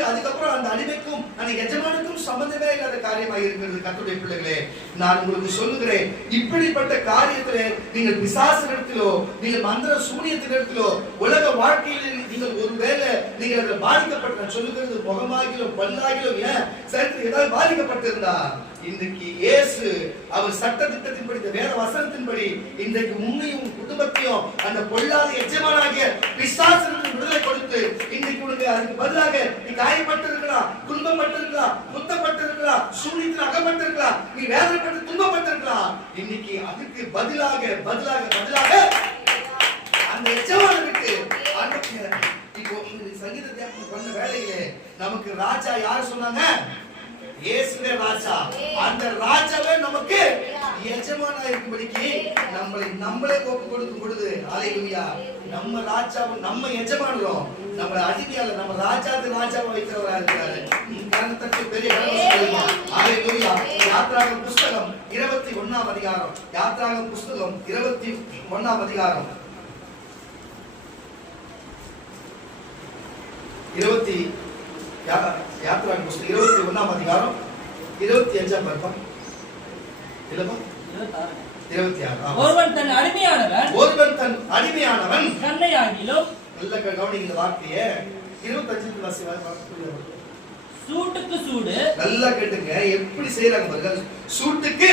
அதுக்கப்புறம் அந்த அடிமைக்கும் அந்த எஜமானுக்கும் சம்பந்தமே இல்லாத காரியமாக இருக்கிறது. கர்த்தருடைய பிள்ளைகளே, நான் உங்களுக்கு சொல்லுகிறேன், இப்படிப்பட்ட காரியத்திலே நீங்கள் பிசாசினிடத்திலோ, நீங்கள் மந்திர சூனியத்தினிடத்திலோ, உலக வாழ்க்கையில் நீங்கள் ஒருவேளை நீங்கள் அதில் பாதிக்கப்பட்ட, சொல்லுகிறது முகமாகிலும் பல்லாகிலும் சரித்திரம் ஏதாவது பாதிக்கப்பட்டிருந்தா, இன்றைக்கு இயேசு அவர் சட்ட திட்டத்தின்படி, வேத வசனத்தின்படி இன்றைக்கு உன்னையும் குடும்பத்தையும் அந்த பொல்லாத எஜமானாகிய பிசாசிலிருந்து விடுதலை கொடுத்து, இன்றைக்கு உனக்கு அதுக்கு பதிலாக நீ காயப்பட்டிருக்கலாம், துன்பப்பட்டிருக்கலாம், குத்தப்பட்டிருக்கலாம், சூனியத்தில் அகப்பட்டிருக்கலாம், நீ வேதனைப்பட்டு துன்பப்பட்டிருக்கலாம். இன்னைக்கு அதுக்கு பதிலாக அந்த எஜமான விட்டு இப்போ சங்கீத தியானம் பண்ண வேலையிலே நமக்கு ராஜா யார் சொன்னாங்க? இயேசுவே ராஜா. அந்த ராஜாவே நமக்கு எஜமானா இருக்கும்படிக்கு நம்மளே ஒப்பு கொடுக்கும் பொழுது, அல்லேலூயா, நம்ம ராஜாவும் நம்ம எஜமானரும் நம்ம அடிமையால நம்ம ராஜாவை வைக்கிறவரா இருக்கிறாரு. கர்த்தருக்கு பெரிய அல்லேலூயா. யாத்ராகமம் புஸ்தகம் 21ஆம் அதிகாரம், யாத்ராகமம் புஸ்தகம் 21ஆம் அதிகாரம் யாத்ராகமம் புஸ்தகம் 21ஆம் அதிகாரம் 25ஆம் வசனம். இல்லப்பா 26. ஒருவன் தன் அடிமையானவன் கண்ணையாகிலும், நல்ல கவனிங்க இந்த வார்த்தையை, 25 வாசிங்க. சூட்டுக்கு சூடு, நல்லா கேட்டுங்க, எப்படி செய்யறாங்க பாருங்க. சூட்டுக்கு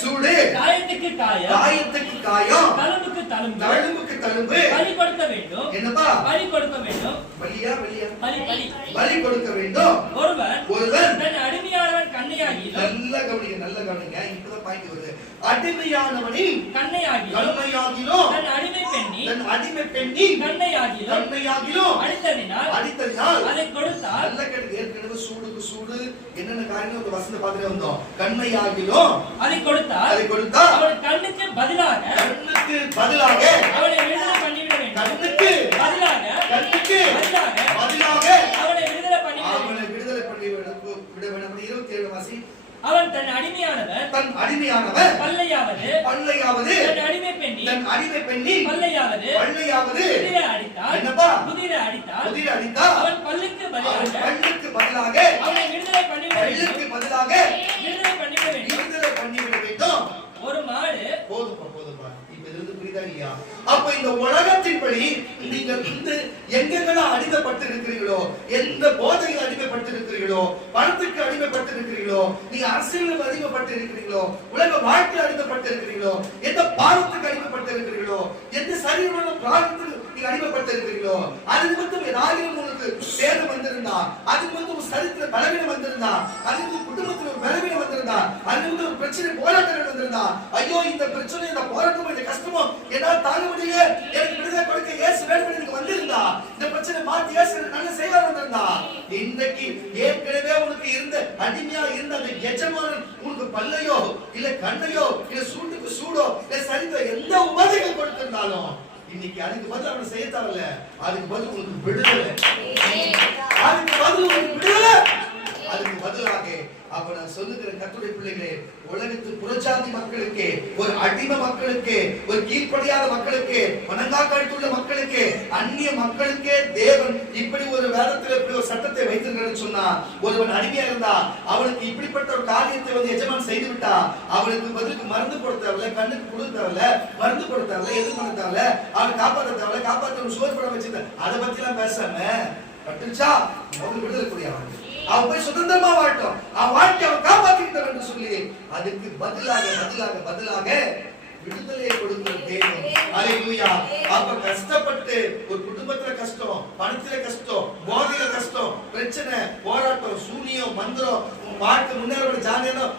சூடு, காயத்துக்கு காயம், தழும்புக்கு தழும்பு, பலி கொடுக்க வேண்டும். என்னப்பா? பலி கொடுக்க வேண்டும். பலி கொடுக்க வேண்டும். ஒருவன் தன் அடிமையானவன் கண்ணையாகிலும், நல்ல கவனிங்க, இப்பதான் பாயிண்ட் வருது. அடிமையானவனின் கண்ணையாகிலும், தன் அடிமை பெண்ணி கண்ணையாகிலும் அடித்ததினால் அதை கொடுத்தால், நல்ல கேட்டுங்க. ஏற்கனவே சூடுக்கு சூடு என்னென்ன காரியம் ஒரு வசனத்தை பார்த்துட்டே வந்தோம். கண்ணையாகிலும் அதை கொடுத்தால் அவன் கண்ணுக்கு பதிலாக அவனை விடுதலை பண்ணிவிட வேண்டும். கண்ணுக்கு பதிலாக அவனை விடுதலை பண்ணிவிட வேண்டும். 27 வாசி. அவன் தன் அடிமையானவன் பல்லையாவது தன் அடிமை பெண்ணி பல்லையாவது குதிரை அடித்தால் அவன் பல்லுக்கு பதிலாக அவனை விடுதலை பண்ணிவிட வேண்டும். நீங்கள் எங்கெங்கெல்லாம் அடிமைப்பட்டு இருக்கிறீர்களோ, எந்த போதையில் அடிமைப்பட்டு இருக்கிறீர்களோ, பணத்துக்கு அடிமைப்பட்டு இருக்கிறீர்களோ, நீங்க அரசியலுக்கு அடிமைப்பட்டு இருக்கிறீர்களோ, உலக வாழ்க்கையில் அடிமைப்பட்டு இருக்கிறீர்களோ, எந்த பாவத்துக்கு அடிமைப்பட்டு இருக்கிறீர்களோ, எந்த சரீரமான பிராணத்துக்கு நீங்க அடிமைப்பட்டு இருக்கிறீர்களோ, அது நிமித்தம் ஏதாவது உங்களுக்கு சேதம் வந்திருந்தா, அது நிமித்தம் ஒரு சரித்திர பலவீனம் வந்திருந்தா, அது நிமித்தம் குடும்பத்தில் ஒரு பலவீனம் வந்திருந்தா, அது நிமித்தம் ஒரு பிரச்சனை போராட்டங்கள் வந்திருந்தா, ஐயோ இந்த பிரச்சனை, இந்த போராட்டம், இந்த கஷ்டமோ என்னால் தாங்க முடியல, எனக்கு விடுதலை கொடுக்க இயேசு வேண்டும் எனக்கு வந்திருந்தா, இந்த பிரச்சனை மாத்தி இயேசு நல்ல செய்வார் வந்திருந்தா, இன்னைக்கு ஏற்கனவே உனக்கு இருந்த அடிமையா இருந்த அந்த எஜமானன் உனக்கு பல்லையோ இல்ல கண்ணையோ இல்ல சூட்டுக்கு சூடோ இல்ல சரித்த எந்த உபாதைகள் கொடுத்திருந்தாலும் இன்னைக்கு அதுக்கு பதில் அவனை செய்ய தேவையில்ல, அதுக்கு பதில் உங்களுக்கு விடுதலை, அதுக்கு பதில் உங்களுக்கு விடுதலை, அதுக்கு பதிலாக அப்ப நான் சொல்லுகிற கர்த்தருடைய பிள்ளைகளே, உலகத்து புறஜாதி மக்களுக்கு, ஒரு அடிமை மக்களுக்கு, ஒரு கீழ்ப்படியாத மக்களுக்கு, வணங்கா கழுத்துள்ள மக்களுக்கு, அந்நிய மக்களுக்கே தேவன் இப்படி ஒரு வேதத்தில் இப்படி ஒரு சட்டத்தை வைத்திருக்கிறான்னு சொன்னா, ஒருவன் அடிமையா இருந்தா அவனுக்கு இப்படிப்பட்ட ஒரு காரியத்தை எஜமான் செய்து விட்டா அவனுக்கு பதிலுக்கு மருந்து போட தேவையில்ல, கண்ணுக்கு கொடுக்க தேவையில்ல, மருந்து போட தேவையில்ல, எது பண்ண தேவையில்ல, அவனை காப்பாற்ற தேவையில்ல, காப்பாற்ற சோறு படம் வச்சிருந்த அதை பத்தி எல்லாம் பேசாம பட்டுச்சா அவனுக்கு விடுதலை கூடிய அவன் போய் சுதந்திரமா வாழட்டும், அவன் வாழ்க்கை அவன் காப்பாற்றிக்கிட்டான் என்று சொல்லி அதுக்கு பதிலாக விடுதலையை கொடுக்கிற தேவன். அல்லேலூயா. அப்ப கஷ்டப்பட்டு ஒரு குடும்பத்துல கஷ்டம், பணத்துல கஷ்டம், போதையில கஷ்டம், பிரச்சனை, போராட்டம், சூனியம், மந்திரம், வாழ்க்கை முன்னேற ஜானியம்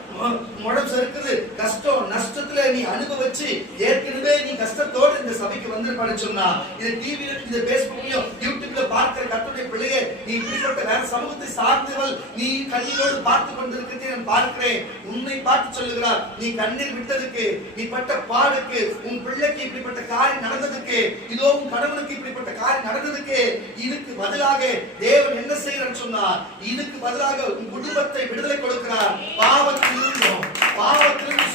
முடம் இருக்குது, கஷ்டம் நஷ்டத்துல நீ அனுபவிச்சு ஏற்கனவே நீ கஷ்டத்தோடு இந்த சபைக்கு வந்திருப்பான்னு சொன்னா, இது டிவில இந்த பேஸ்புக்லயும் யூடியூப்ல பார்க்கிற கர்த்தருடைய பிள்ளையே, நீ இப்படிப்பட்ட வேற சமூகத்தை சார்ந்தவள், நீ கண்ணீரோடு பார்த்து கொண்டிருக்கிறதை நான் பார்க்கிறேன். உன்னை பார்த்து சொல்லுகிறார், நீ கண்ணீர் விட்டதுக்கு, நீ பட்ட பாடுக்கு, உன் பிள்ளைக்கு இப்படிப்பட்ட காரியம் நடந்ததுக்கு, இதோ உன் கணவனுக்கு இப்படிப்பட்ட காரியம் நடந்ததுக்கு, இதுக்கு பதிலாக தேவன் என்ன செய்யறான்னு சொன்னா, இதுக்கு பதிலாக உன் குடும்பத்தை விடுதலை கொடுக்கிறார். பாவத்திலிருந்து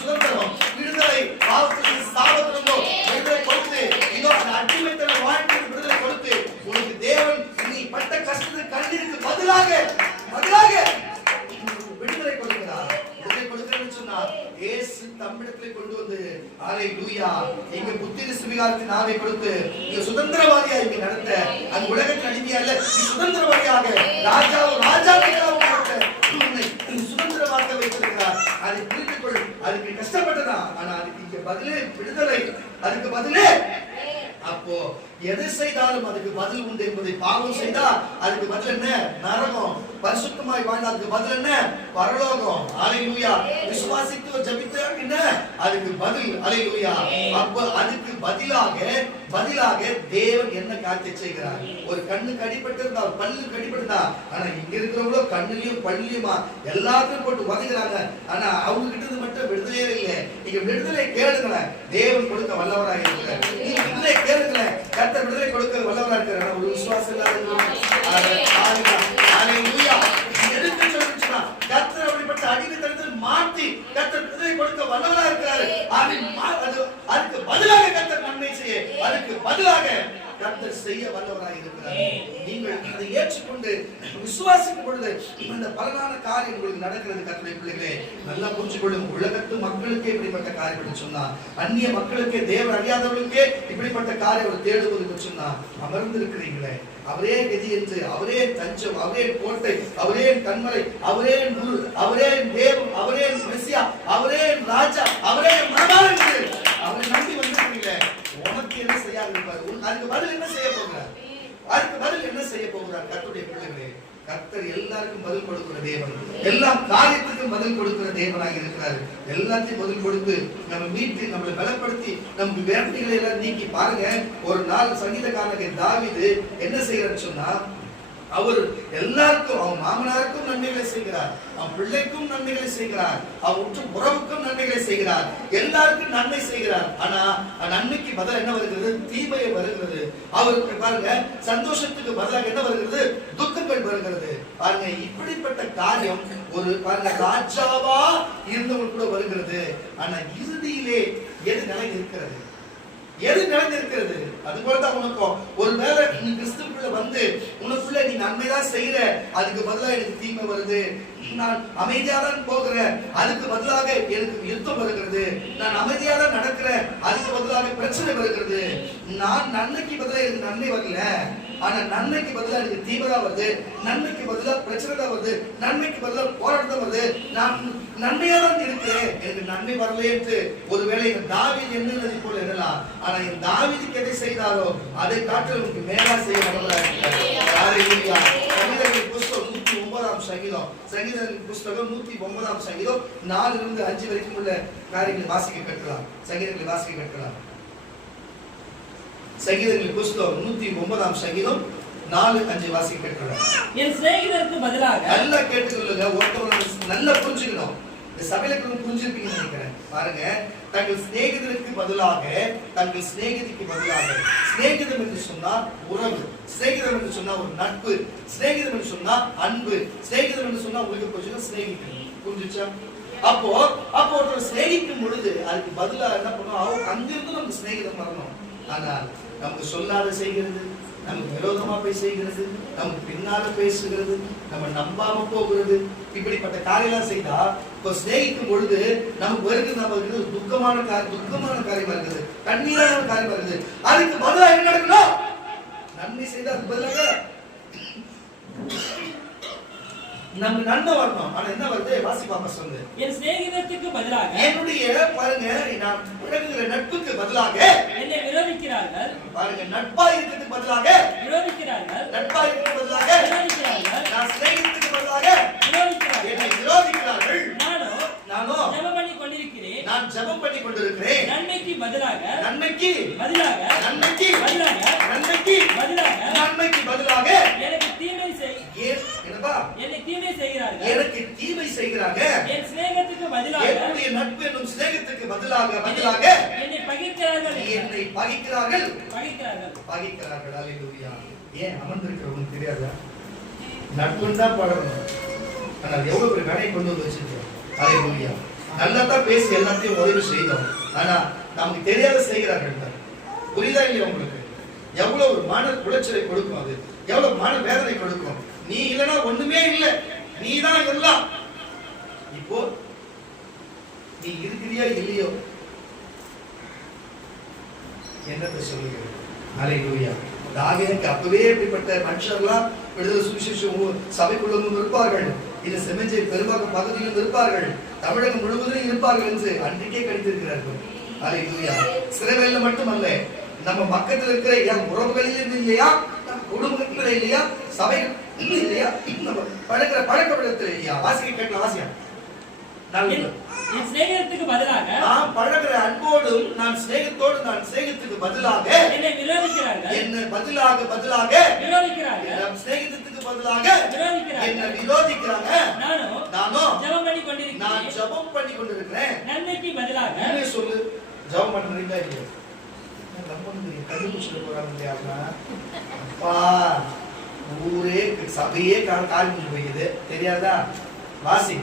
சுதந்திரம், விடுதலை, பாவத்திலிருந்து சாபத்திலிருந்து விடுதலை கொடுத்து, இதோ அந்த அடிமைத்தன வாழ்க்கைக்கு விடுதலை கொடுத்து, உனக்கு தேவன் நீ பட்ட கஷ்டத்துக்கு கண்ணீருக்கு பதிலாக விடுதலை கொடுக்கிறார். விடுதலை கொடுக்கிறேன்னு சொன்னா இயேசு தம்மிடத்திலே கொண்டு வந்து அல்லேலூயா எங்க புத்திர சுவிகாரத்தின் ஆவை கொடுத்து நீ சுதந்திரவாதியா இங்க நடத்த, அந்த உலகத்தின் அடிமையா இல்ல, நீ சுதந்திரவாதியாக ராஜாவாக சுதந்திரமாக வைத்திருக்கிறார். அதை புரிந்து கொள். அதுக்கு கஷ்டப்பட்டதா, ஆனா அதுக்கு இங்க பதிலே விடுதலை, அதுக்கு பதிலே. அப்போ எது செய்தாலும் அதுக்கு பதில் உண்டு என்பதை, பாவம் செய்தா அதுக்கு பதில் என்ன? நரகம். பரிசுத்தமாய் வாழ்ந்தா அதுக்கு பதில் என்ன? பரலோகம். அல்லேலூயா. விசுவாசித்து ஜெபித்தா என்ன? அதுக்கு பதில். அல்லேலூயா. அப்ப அதுக்கு பதிலாக தேவன் என்ன காரியத்தை செய்கிறார்? ஒரு கண்ணுக்கு அடிபட்டிருந்தா, பல்லுக்கு அடிபட்டிருந்தா, ஆனா இங்க இருக்கிறவங்களோ கண்ணுலயும் பல்லுலயுமா எல்லாத்தையும் போட்டு உதைக்கிறாங்க, ஆனா அவங்க கிட்ட மட்டும் விடுதலையே இல்லை. நீங்க விடுதலை கேளுங்களேன், தேவன் கொடுக்க வல்லவராக இருக்கிறார். நீங்க விடுதலை கேளுங்களேன், கர்த்தர் விடுதலை கொடுக்க வல்லவராக இருக்கிறார். ஒரு விசுவாசம் எதுக்கு சொல்லுச்சுன்னா, கர்த்தர் அப்படிப்பட்ட அடிமைத்தனத்தில் மாற்றி கர்த்தர் விடுதலை கொடுக்க வல்லவராக இருக்கிறார். அதுக்கு பதிலாக கர்த்தர் நன்மை செய்ய, அதுக்கு பதிலாக கர்த்தர் செய்ய வல்லவராக இருக்கிறார். நீங்கள் அதை ஏற்றுக்கொண்டு விசுவாசிக்கும் பொழுது இந்த பலனான காரியம் உங்களுக்கு நடக்கிறது. கர்த்தருடைய பிள்ளைகளே, நல்லா புரிஞ்சு கொள்ளும். உலகத்து மக்களுக்கே இப்படிப்பட்ட காரியம் சொன்னா, அந்நிய மக்களுக்கே, தேவன் அறியாதவர்களுக்கே இப்படிப்பட்ட காரியம் தேடுவதற்கு சொன்னா, அமர்ந்திருக்கிறீங்களே, அவரே கதி என்று, அவரே தஞ்சம், அவரே கோட்டை, அவரே கண்மலை, அவரே நூறு, அவரே தேவன், அவரே மெசியா, அவரே ராஜா, அவரே மனதாரன், அவரை நம்பி வந்திருக்கிறீங்களே, உனக்கு என்ன செய்யாது இருப்பார்? அதுக்கு பதில் என்ன செய்ய போகிறார்? கர்த்தருடைய பிள்ளைகளே, கர்த்தர் எல்லாருக்கும் பதில் கொடுக்கிற தேவன், எல்லா காரியத்துக்கும் பதில் கொடுக்கிற தேவனாக இருக்கிறார். எல்லாத்தையும் பதில் கொடுத்து நம்ம மீட்டு நம்மளை பலப்படுத்தி நமக்கு வேண்டிகளை எல்லாம் நீக்கி பாருங்க. ஒரு நாள் சங்கீதக்காரன் தாவீது என்ன செய்யறான்னு சொன்னா, அவர் எல்லாருக்கும், அவன் மாமனாருக்கும் நன்மைகளை செய்கிறார், அவன் பிள்ளைக்கும் நன்மைகளை செய்கிறார், அவன் உற்ற உறவுக்கும் நன்மைகளை செய்கிறார், எல்லாருக்கும் நன்மை செய்கிறார். ஆனா நன்மைக்கு பதில் என்ன வருகிறது? தீமையை வருகிறது. அவருக்கு பாருங்க, சந்தோஷத்துக்கு பதிலாக என்ன வருகிறது? துக்கங்கள் வருகிறது. பாருங்க, இப்படிப்பட்ட காரியம் ஒரு பாருங்க ராஜாவா இருந்தவங்க கூட வருகிறது. ஆனா இறுதியிலே எது நிலை இருக்கிறது? அது போலதான் உனக்கும் ஒருவேளை நீ கிறிஸ்துவுக்குள்ள வந்து உனக்குள்ள நீ நன்மைதான் செய்யற, அதுக்கு பதிலா எனக்கு தீமை வருது, நான் அமைதியா தான் போகிறேன், அதுக்கு பதிலாக எனக்கு யுத்தம் வருகிறது. நான் அமைதியா தான் நடக்கிறேன், அதுக்கு பதிலாக பிரச்சனை வருகிறது. நான் நன்மைக்கு பதிலாக எனக்கு நன்மை வரல, ஆனா நன்மைக்கு பதிலாக எனக்கு தீவிரம் வருது, நன்மைக்கு பதிலாக பிரச்சனை தான் வருது, நன்மைக்கு பதிலாக போராட்டம் வருது. நான் நன்மையா தான் இருக்கிறேன், எனக்கு நன்மை வரலையேன்னு ஒருவேளை தாவீது எண்ணுனதை போல எண்ணலாம். ஆனா என் தாவீதுக்கு எதை செய்தாரோ அதை காட்டிலும் மேலா செய்ய வல்லவராக இருக்கிறார். சங்கீதங்களின் புஸ்தகம் 109ஆம் சங்கீதம், சங்கீதங்களின் புஸ்தகம் 109ஆம் சங்கீதம் 4 இருந்து 5 வரைக்கும் உள்ள காரியங்களை வாசிக்க கற்கலாம். சங்கீதங்களை வாசிக்க கற்கலாம். சங்கீதங்களின் புஸ்தகம் 109ஆம் சங்கீதம் 4-5 வாசிக்க கற்கலாம். என் சிநேகிதருக்கு பதிலாக நல்லா கேட்டுக்கொள்ளுங்க. ஒருத்தவங்க நல்லா புரிஞ்சுக்கணும். இந்த சபையில புரிஞ்சிருப்பீங்கன்னு நினைக்கிறேன். பாருங்க, தங்கள் சிநேகிதருக்கு பதிலாக, தங்கள் சிநேகிதிக்கு பதிலாக, சிநேகிதம் என்று சொன்னால் உறவு, சிநேகிதம் என்று சொன்னா ஒரு நட்பு, சிநேகிதம் என்று சொன்னா அன்பு, சிநேகிதம் என்று சொன்னா உங்களுக்கு கொஞ்சம் சிநேகிக்கணும். புரிஞ்சுச்சா? அப்போ ஒருத்தர் சிநேகிக்கும் பொழுது அதுக்கு பதிலா என்ன பண்ணுவோம்? அங்கிருந்து நமக்கு சிநேகிதம் வரணும். ஆனால் நமக்கு சொல்லாத செய்கிறது, நமக்கு விரோதமா போய் செய்கிறது, நமக்கு பின்னால பேசுகிறது, நம்ம நம்பாம போகிறது, இப்படிப்பட்ட காரியெல்லாம் செய்தா இப்போ சிநேகிக்கும் பொழுது நமக்கு வருகிறது துக்கமான காரியமா இருக்குது, கண்ணீரான காரியமா இருக்குது. அதுக்கு பதிலா என்ன நடக்கணும்? நன்மை செய்தா அதுக்கு பதிலாக நம்ம நன்மை வரணும். ஆனா என்ன வருது? வாசி பாப்பா சொல்லு. என் சிநேகிதத்துக்கு பதிலாக, என்னுடைய பாருங்க, நான் பழகுகிற நட்புக்கு பதிலாக என்னை விரோதிக்கிறார்கள். பாருங்க, நட்பா இருக்கிறதுக்கு பதிலாக விரோதிக்கிறார்கள், நட்பா இருக்கிறதுக்கு பதிலாக விரோதிக்கிறார்கள், நான் சிநேகிதத்துக்கு பதிலாக விரோதிக்கிறார்கள், என்னை விரோதிக்கிறார்கள். நானோ ஜெபம் பண்ணி கொண்டிருக்கிறேன், நான் ஜெபம் பண்ணி கொண்டிருக்கிறேன். நன்மைக்கு பதிலாக, நன்மைக்கு பதிலாக, நன்மைக்கு பதிலாக, நன்மைக்கு பதிலாக, நன்மைக்கு பதிலாக எனக்கு தீமை என்னப்பா? என்னை தீமை செய்கிறார்கள், எனக்கு தீமை செய்கிறாங்க. என் சிநேகத்துக்கு பதிலாக, என்னுடைய நட்பு என்னும் சிநேகத்துக்கு பதிலாக என்னை பகைக்கிறார்கள், என்னை பகைக்கிறார்கள், பகைக்கிறார்கள், பகைக்கிறார்கள். அல்லேலூயா. ஏன் அமர்ந்திருக்கிறவங்க தெரியாதா? நட்புன்னு தான் பழகணும். ஆனால் எவ்வளவு பெரிய வேலையை கொண்டு வந்து வச்சிருக்கோம். அல்லேலூயா. நல்லா தான் பேசி எல்லாத்தையும் உதவி செய்தோம், ஆனா நமக்கு தெரியாத செய்கிறார்கள். புரியுதா இல்லையா உங்களுக்கு? எவ்வளவு ஒரு மன குலைச்சலை கொடுக்கும், அது எவ்வளவு மன வேதனை கொடுக்கும். நீ இல்லைன்னா ஒண்ணுமே இல்லை, நீ தான் எல்லாம். இப்போ நீ இருக்கிறியோ இல்லையோ என்னத்தை சொல்லுகிறது? அல்லேலூயா. தாவீதுக்கு அப்பவே இப்படிப்பட்ட மனுஷர்லாம் விடுதலை சுவிசேஷம் சபைக்குள்ளும் இருப்பார்கள், இது செமஞ்சை பெரும்பாக்கம் பகுதியிலும் இருப்பார்கள், தமிழகம் முழுவதும் இருப்பார்கள் என்று அன்றைக்கே கணித்திருக்கிறார்கள். அல்லேலூயா. சிறைவேல மட்டுமல்ல, நம்ம பக்கத்தில் இருக்கிற என் உறவுகளிலும் இல்லையா, குடும்பத்தில் இல்லையா, சபை இல்லையா, நம்ம பழக்கிற பழக்கத்தில் இல்லையா? வாசிக்க கேட்கலாம். வாசியா. என் சிநேகிதத்துக்கு பதிலாக, நான் பழகிற அன்போடும் நான் சிநேகத்தோடு நான் சிநேகத்துக்கு பதிலாக என்னை விரோதிக்கிறார்கள், என்ன பதிலாக விரோதிக்கிறார்கள், நம் சிநேகத்துக்கு பதிலாக விரோதிக்கிறார்கள், என்ன விரோதிக்கிறாங்க. நானோ ஜெபம் பண்ணி கொண்டிருக்கிறேன், நான் ஜெபம் பண்ணி கொண்டிருக்கிறேன். நன்மைக்கு பதிலாக என்ன சொல்லு? ஜெபம் பண்றீங்களா இல்லையா? நம்ம கண்டுபிடிச்சிட்டு போறாங்க இல்லையா? அப்பா ஊரே சபையே கால் போயிடுது, தெரியாதா? வாசி.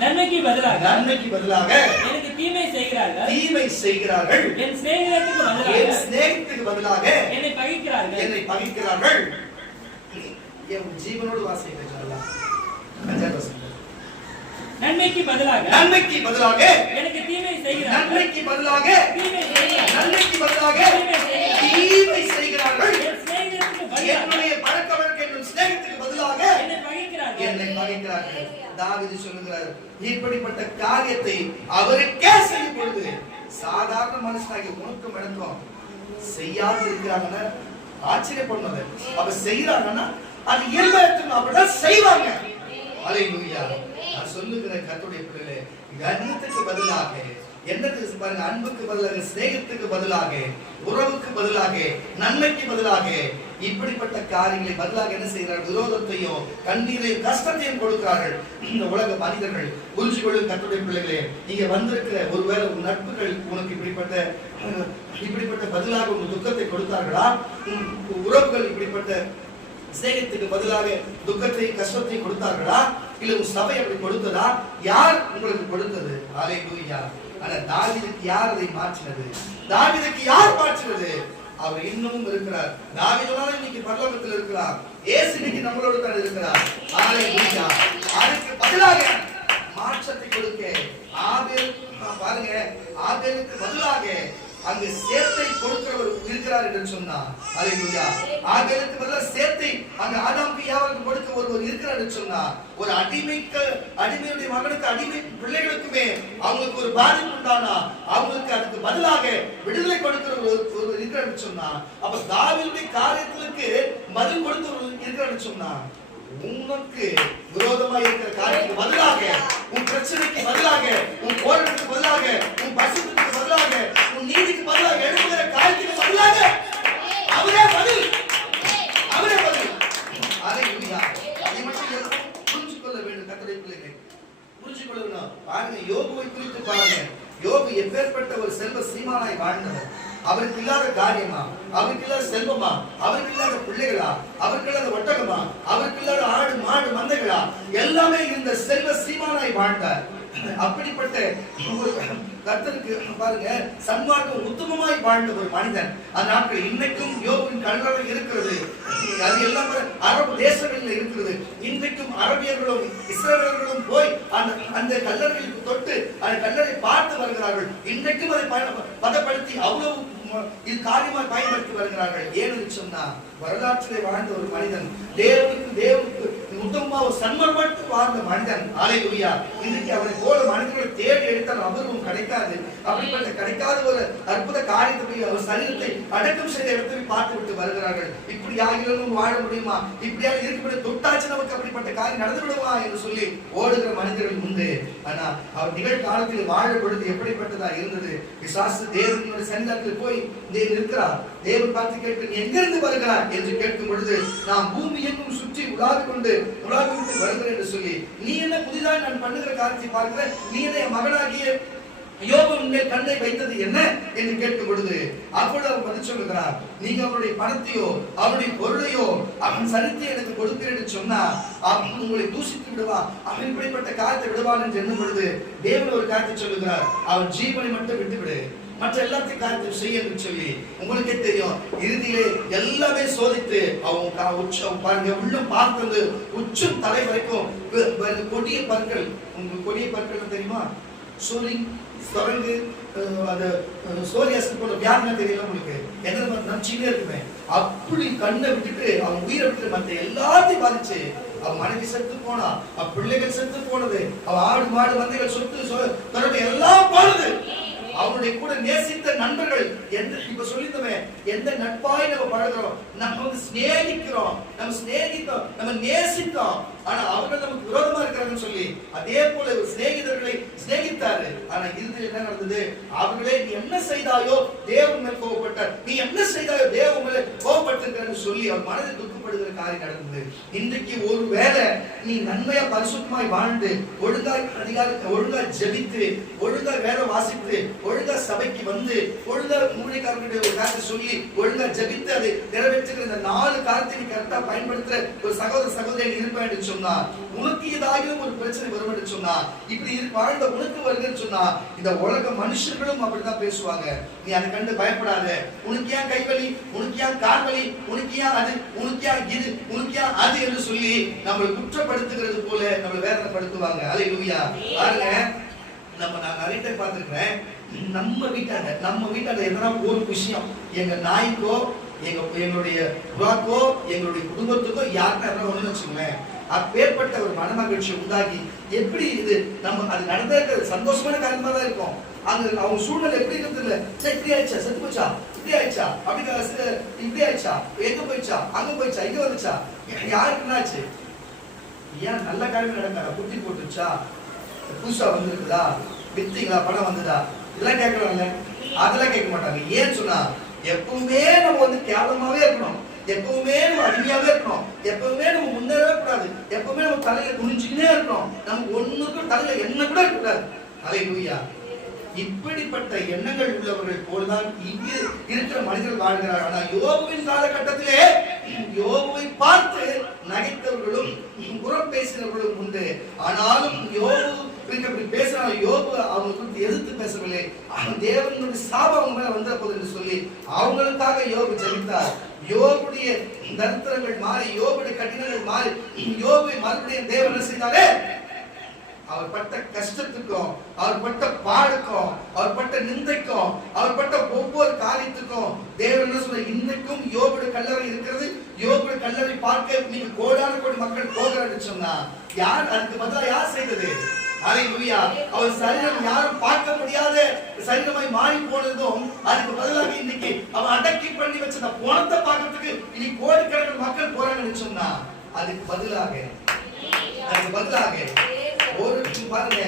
நன்மைக்கு பதிலாக, நன்மைக்கு பதிலாக எனக்கு தீமை செய்கிறார்கள், தீமை செய்கிறார்கள். என் சிநேகிதத்துக்கு பதிலாக, என் சிநேகிதத்துக்கு பதிலாக என்னை பகைக்கிறார்கள், என்னை பகைக்கிறார்கள். என் ஜீவனோடு வாசிக்க சொல்லலாம். நன்மைக்கு பதிலாக, நன்மைக்கு பதிலாக எனக்கு தீமை செய்கிறார்கள், நன்மைக்கு பதிலாக தீமை செய்கிறார்கள், நன்மைக்கு பதிலாக தீமை செய்கிறார்கள். என் சிநேகிதத்துக்கு பதிலாக, என்னுடைய பழக்கவழக்க என்னும் சிநேகிதத்துக்கு பதிலாக என்னை பகைக்கிறார்கள், என்னை பகைக்கிறார்கள். தாவீது சொல்லுகிறார், இப்படிப்பட்ட காரியத்தை அவருக்கே செய்யும் பொழுது சாதாரண மனுஷனாகி உனக்கும் எனக்கும் செய்யாது இருக்கிறாங்கன்னா ஆச்சரியப்படுறது. அவ செய்யறாங்கன்னா அது இயல்பாக அப்படிதான் செய்வாங்க. அல்லேலூயா. நான் சொல்லுகிற கர்த்தருடைய பிள்ளைகளே, கண்ணியத்துக்கு பதிலாக என்னத்துக்கு பாருங்க, அன்புக்கு பதிலாக, சிநேகத்துக்கு பதிலாக, உறவுக்கு பதிலாக, நன்மைக்கு பதிலாக இப்படிப்பட்ட காரியங்களை பதிலாக என்ன செய்கிறார்கள்? விரோதத்தையும் கண்ணீரையும் கஷ்டத்தையும் கொடுக்கிறார்கள். இந்த உலக மனிதர்கள் புரிஞ்சு கொள்ளும் கர்த்தருடைய பிள்ளைகளே, நீங்க வந்திருக்கிற ஒருவேளை உன் நட்புகள் உனக்கு இப்படிப்பட்ட பதிலாக உங்க துக்கத்தை கொடுத்தார்களா? உறவுகள் இப்படிப்பட்ட சிநேகத்துக்கு பதிலாக துக்கத்தையும் கஷ்டத்தையும் கொடுத்தார்களா? இல்ல உன் சபை அப்படி கொடுத்ததா? யார் உங்களுக்கு கொடுத்தது? அல்லேலூயா. ஆனா தாவீதுக்கு யார் அதை மாற்றினது? தாவீதுக்கு யார் மாற்றினது? அவர் இன்னமும் இருக்கிறார். தாவீதுனால இன்னைக்கு பரலோகத்தில் இருக்கிறார். இயேசு இன்னைக்கு நம்மளோடு தான் இருக்கிறார். ஹalleluya. அதுக்கு பதிலாக மாற்றத்தை கொடுக்க ஆபேல் பாருங்க, ஆபேலுக்கு பதிலாக அங்கு சேத்தை கொடுக்கிறவர் இருக்கிறார் என்று சொன்னார். ஹalleluya. ஆபேலுக்கு பதிலா சேத்தை அங்க ஆதாமுக்கு ஏவாளுக்கு கொடுக்க ஒருவர் இருக்கிறார் என்று சொன்னார். ஒரு அடிமையுடைய மகனுக்கு அடிமை பிள்ளைகளுக்குமே அவங்களுக்கு ஒரு பாதிப்பு உண்டானா அவங்களுக்கு அதுக்கு பதிலாக விடுதலை கொடுக்கிற ஒருவர் இருக்கிறார் என்று சொன்னார். அப்ப தாவீதுடைய காரியங்களுக்கு பதில் கொடுத்தவர் இருக்கிறார் என்று சொன்னார். உனக்கு விரோதமாக இருக்கிற காரியத்துக்கு பதிலாக, உன் பிரச்சனைக்கு பதிலாக, உன் போராட்டத்துக்கு பதிலாக, உன் பசுத்துக்கு பதிலாக, உன் நீதிக்கு பதிலாக எழுப்புகிற காரியத்துக்கு பதிலாக அவரே பதில், அவரே பதில். ஹalleluya. அதை மட்டும் புரிஞ்சு கொள்ள வேண்டும். கர்த்தருடைய பிள்ளைகளே புரிஞ்சு கொள்ளணும். பாருங்க, யோபுவை குறித்து பாருங்க. யோபு எப்பேற்பட்ட ஒரு செல்வ சீமானாய் வாழ்ந்தவர். அவருக்கு இல்லாத காரியமா, அவருக்கு இல்லாத செல்வமா, அவருக்கு இல்லாத பிள்ளைகளா, அவருக்கு இல்லாத ஒட்டகமா, அவருக்கு இல்லாத ஆடு மாடு மந்தைகளா, எல்லாமே இந்த செல்வ சீமானாய் வாழ்ந்தார். அப்படிப்பட்ட கர்த்தருக்கு பாருங்க, சன்மார்க்கம் உத்தமமாய் வாழ்ந்த ஒரு மனிதன். அந்த நாட்கள் இன்னைக்கும் யோபுவின் கல்லறை இருக்கிறது. அது எல்லாம் அரபு தேசங்களில் இருக்கிறது. இன்றைக்கும் அரபியர்களும் இஸ்ரேலர்களும் போய் அந்த கல்லறைகளுக்கு தொட்டு அந்த கல்லறை பார்த்து வருகிறார்கள். இன்றைக்கும் அதை பதப்படுத்தி அவ்வளவு இது காரியமாக பயன்படுத்தி வருகிறார்கள். ஏன்னு சொன்னா, வரலாற்றிலே வாழ்ந்த ஒரு மனிதன், தேவனுக்கு உத்தமமாக சன்மார்க்கப்பட்டு வாழ்ந்த மனிதன். ஹalleluya. இன்னைக்கு அவரை போல மனிதர்களை தேடி எடுத்தால் அவரும் கிடைக்காது. அப்படிப்பட்ட கிடைக்காத ஒரு அற்புத காரியத்தை அவர் சரீரத்தை அடக்கம் செய்த இடத்தை பார்த்து விட்டு வருகிறார்கள். இப்படி யாரும் வாழ முடியுமா, இப்படியாக இருக்கப்பட்ட தொட்டாச்சு நமக்கு அப்படிப்பட்ட காரியம் நடந்து விடுமா என்று சொல்லி ஓடுகிற மனிதர்கள் உண்டு. ஆனா அவர் நிகழ்காலத்தில் வாழ பொழுது எப்படிப்பட்டதா இருந்தது. பிசாசு தேவனுடைய சன்னிதானத்தில் போய் இருக்கிறார். தேவன் பார்த்து கேட்க, எங்கிருந்து வருகிறார் என்று கேட்கும் பொழுது, நாம் பூமி எங்கும் சுற்றி உலாவிக்கொண்டு வருகிறேன் என்று சொல்லி, நீ என்ன புதிதாக நான் பண்ணுகிற காரியத்தை பார்க்கிற, நீ என்ன மகனாகிய யோபுவின் மேல் கண்ணை வைத்தது என்ன என்று கேட்கும் பொழுது, அப்பொழுது அவர் பதில் சொல்லுகிறார், நீங்க அவருடைய பணத்தையோ அவருடைய பொருளையோ அவன் சரித்தை எனக்கு கொடுப்பீர் என்று சொன்னா அவன் உங்களை தூசித்து விடுவா, அவன் இப்படிப்பட்ட காரியத்தை விடுவான் என்று எண்ணும் பொழுது தேவன் ஒரு காரியத்தை சொல்லுகிறார், அவன் ஜீவனை மட்டும் விட்டுவிடு, மற்ற எல்லாத்தையும் காரியத்தை செய்ய என்று சொல்லி. உங்களுக்கே தெரியும், இறுதியிலே எல்லாமே சோதித்து அவங்க உச்சம் பாருங்க, உள்ளம் பார்த்தது உச்சம் தலை வரைக்கும் கொடிய பற்கள். உங்களுக்கு கொடிய பற்கள் தெரியுமா? சொரங்கு, அந்த சோரியாஸ்க்கு போல வியாதினா தெரியல உங்களுக்கு, என்ன நச்சுனே இருக்குமே. அப்படி கண்ணை விட்டுட்டு அவன் உயிரை விட்டு மற்ற எல்லாத்தையும் பாதிச்சு, அவன் மனைவி செத்து போனா, அவன் பிள்ளைகள் செத்து போனது, அவன் ஆடு மாடு மந்தைகள் சொத்து எல்லாம் போனது. அவனுடைய கூட நேசித்த நண்பர்கள் இப்ப சொல்லித்தமே, எந்த நட்பாய் நம்ம பழகிறோம், நம்ம வந்து சிநேகிக்கிறோம், நம்ம நேசித்தோம், ஆனா அவர்கள் நமக்கு விரோதமா இருக்கிறாங்கன்னு சொல்லி அதே போல ஒரு சிநேகிதர்களை சிநேகித்தாரு. ஆனா இறுதியில் என்ன நடந்தது? அவர்களே நீ என்ன செய்தாயோ தேவன் மேல் கோபப்பட்டார், நீ என்ன செய்தாயோ தேவன் மேல கோபப்பட்டிருக்கிறன்னு சொல்லி அவர் மனதில் துக்கப்படுகிற காரியம் நடந்தது. இன்றைக்கு ஒரு வேளை நீ நன்மையா பரிசுத்தமாய் வாழ்ந்து ஒழுங்கா ஜெபித்து ஒழுங்கா வேலை வாசித்து ஒழுங்கா சபைக்கு வந்து ஒழுங்கா ஊழியக்காரர்களுடைய ஒரு காரியத்தை சொல்லி ஒழுங்கா ஜெபித்து அதை நிறைவேற்றுகிற இந்த 4 காரியத்தை நீ கரெக்டா பயன்படுத்துற ஒரு சகோதரி இருப்பேன் என்று சொன்னா, உனக்கு ஏதாகிலும் ஒரு பிரச்சனை வரும் என்று சொன்னா, இப்படி வாழ்ந்த உனக்கு வருதுன்னு சொன்னா, இந்த உலக மனுஷர்களும் அப்படிதான் பேசுவாங்க. நீ அதை கண்டு பயப்படாத. உனக்கு ஏன் கைவலி, உனக்கு ஏன் கால்வலி, உனக்கு ஏன் அது, உனக்கு ஏன் இது, உனக்கு ஏன் அது என்று சொல்லி நம்மளை குற்றப்படுத்துகிறது போல நம்மளை வேதனைப்படுத்துவாங்க. ஹல்லேலூயா. பாருங்க, நான் நிறைய பேர் பார்த்திருக்கிறேன், நம்ம வீட்டாண்ட எதனா ஒரு விஷயம், எங்க நாய்க்கோ எங்களுடைய புறாக்கோ எங்களுடைய குடும்பத்துக்கோ யாருக்கா ஒண்ணு வச்சுக்கோங்களேன், அப்பேற்பட்ட ஒரு மனமகிழ்ச்சி உண்டாகி எப்படி இது நம்ம அது நடந்திருக்கிறது சந்தோஷமான காரியமா தான் இருக்கும். அது அவங்க சூழ்நிலை எப்படி இருக்கிறது, இப்படி ஆயிடுச்சா, செத்து போச்சா, இப்படி ஆயிடுச்சா, அப்படி இப்படி ஆயிடுச்சா, எங்க போயிடுச்சா, அங்க போயிடுச்சா, இங்க வந்துச்சா, யாருக்கு என்னாச்சு, ஏன் நல்ல காரியம் நடக்காத, குட்டி போட்டுச்சா, புதுசா வந்திருக்குதா, வித்தீங்களா, பணம் வந்ததா, இதெல்லாம் கேட்கறாங்க. அதெல்லாம் கேட்க மாட்டாங்க. ஏன் சொன்னா, எப்பவுமே நம்ம வந்து கேவலமாவே இருக்கணும், எப்பவுமே நம்ம அடிமையாவே இருக்கணும், எப்பவுமே நம்ம முன்னேறவே கூடாது, எப்பவுமே நம்ம தலையில குனிஞ்சுக்கினே இருக்கணும், நமக்கு ஒண்ணுக்கும் தலையில எண்ணெய் கூட இருக்கக்கூடாது. ஹல்லேலூயா. இப்படிப்பட்ட எண்ணங்கள் உள்ளவர்கள் போலதான் இங்கு இருக்கிற மனிதர்கள் வாழ்கிறார். ஆனா யோபுவின் காலகட்டத்திலே யோபுவை பார்த்து நகைத்தவர்களும் புறம் பேசினவர்களும் உண்டு. ஆனாலும் யோபு அப்படி பேசினாலும் யோபு அவங்களுக்கு எதிர்த்து பேசவில்லை. அவன் தேவனுடைய சாபம் அவங்க மேல வந்த போது என்று சொல்லி அவங்களுக்காக யோபு ஜெபித்தார். யோபுடைய தரித்திரங்கள் மாறி, யோபுடைய கடினங்கள் மாறி, யோபை மறுபடியும் தேவன் என்ன செய்தாரே, அவர் பட்ட கஷ்டத்துக்கும், அவர் பட்ட பாடுக்கும், அவர் பட்ட நிந்தைக்கும், அவர் பட்ட ஒவ்வொரு காரியத்துக்கும் தேவன் என்ன சொல்ற, இன்னைக்கும் யோபுடைய கல்லறை இருக்கிறது. யோபுடைய கல்லறை பார்க்க நீங்க கோடான கோடி மக்கள் போகிறான்னு சொன்னா, யார் அதுக்கு பதிலா யார் செய்தது? ஹல்லேலூயா. அவர் சரீரம் யாரும் பார்க்க முடியாத சரீரமாய் மாறி போனதும் அதுக்கு பதிலாக இன்னைக்கு அவன் அடக்கி பண்ணி வச்ச போனத்தை பார்க்கறதுக்கு இனி கோடிக்கணக்கில் மக்கள் போறாங்கன்னு சொன்னா, அதுக்கு பதிலாக ஒரு பாருங்க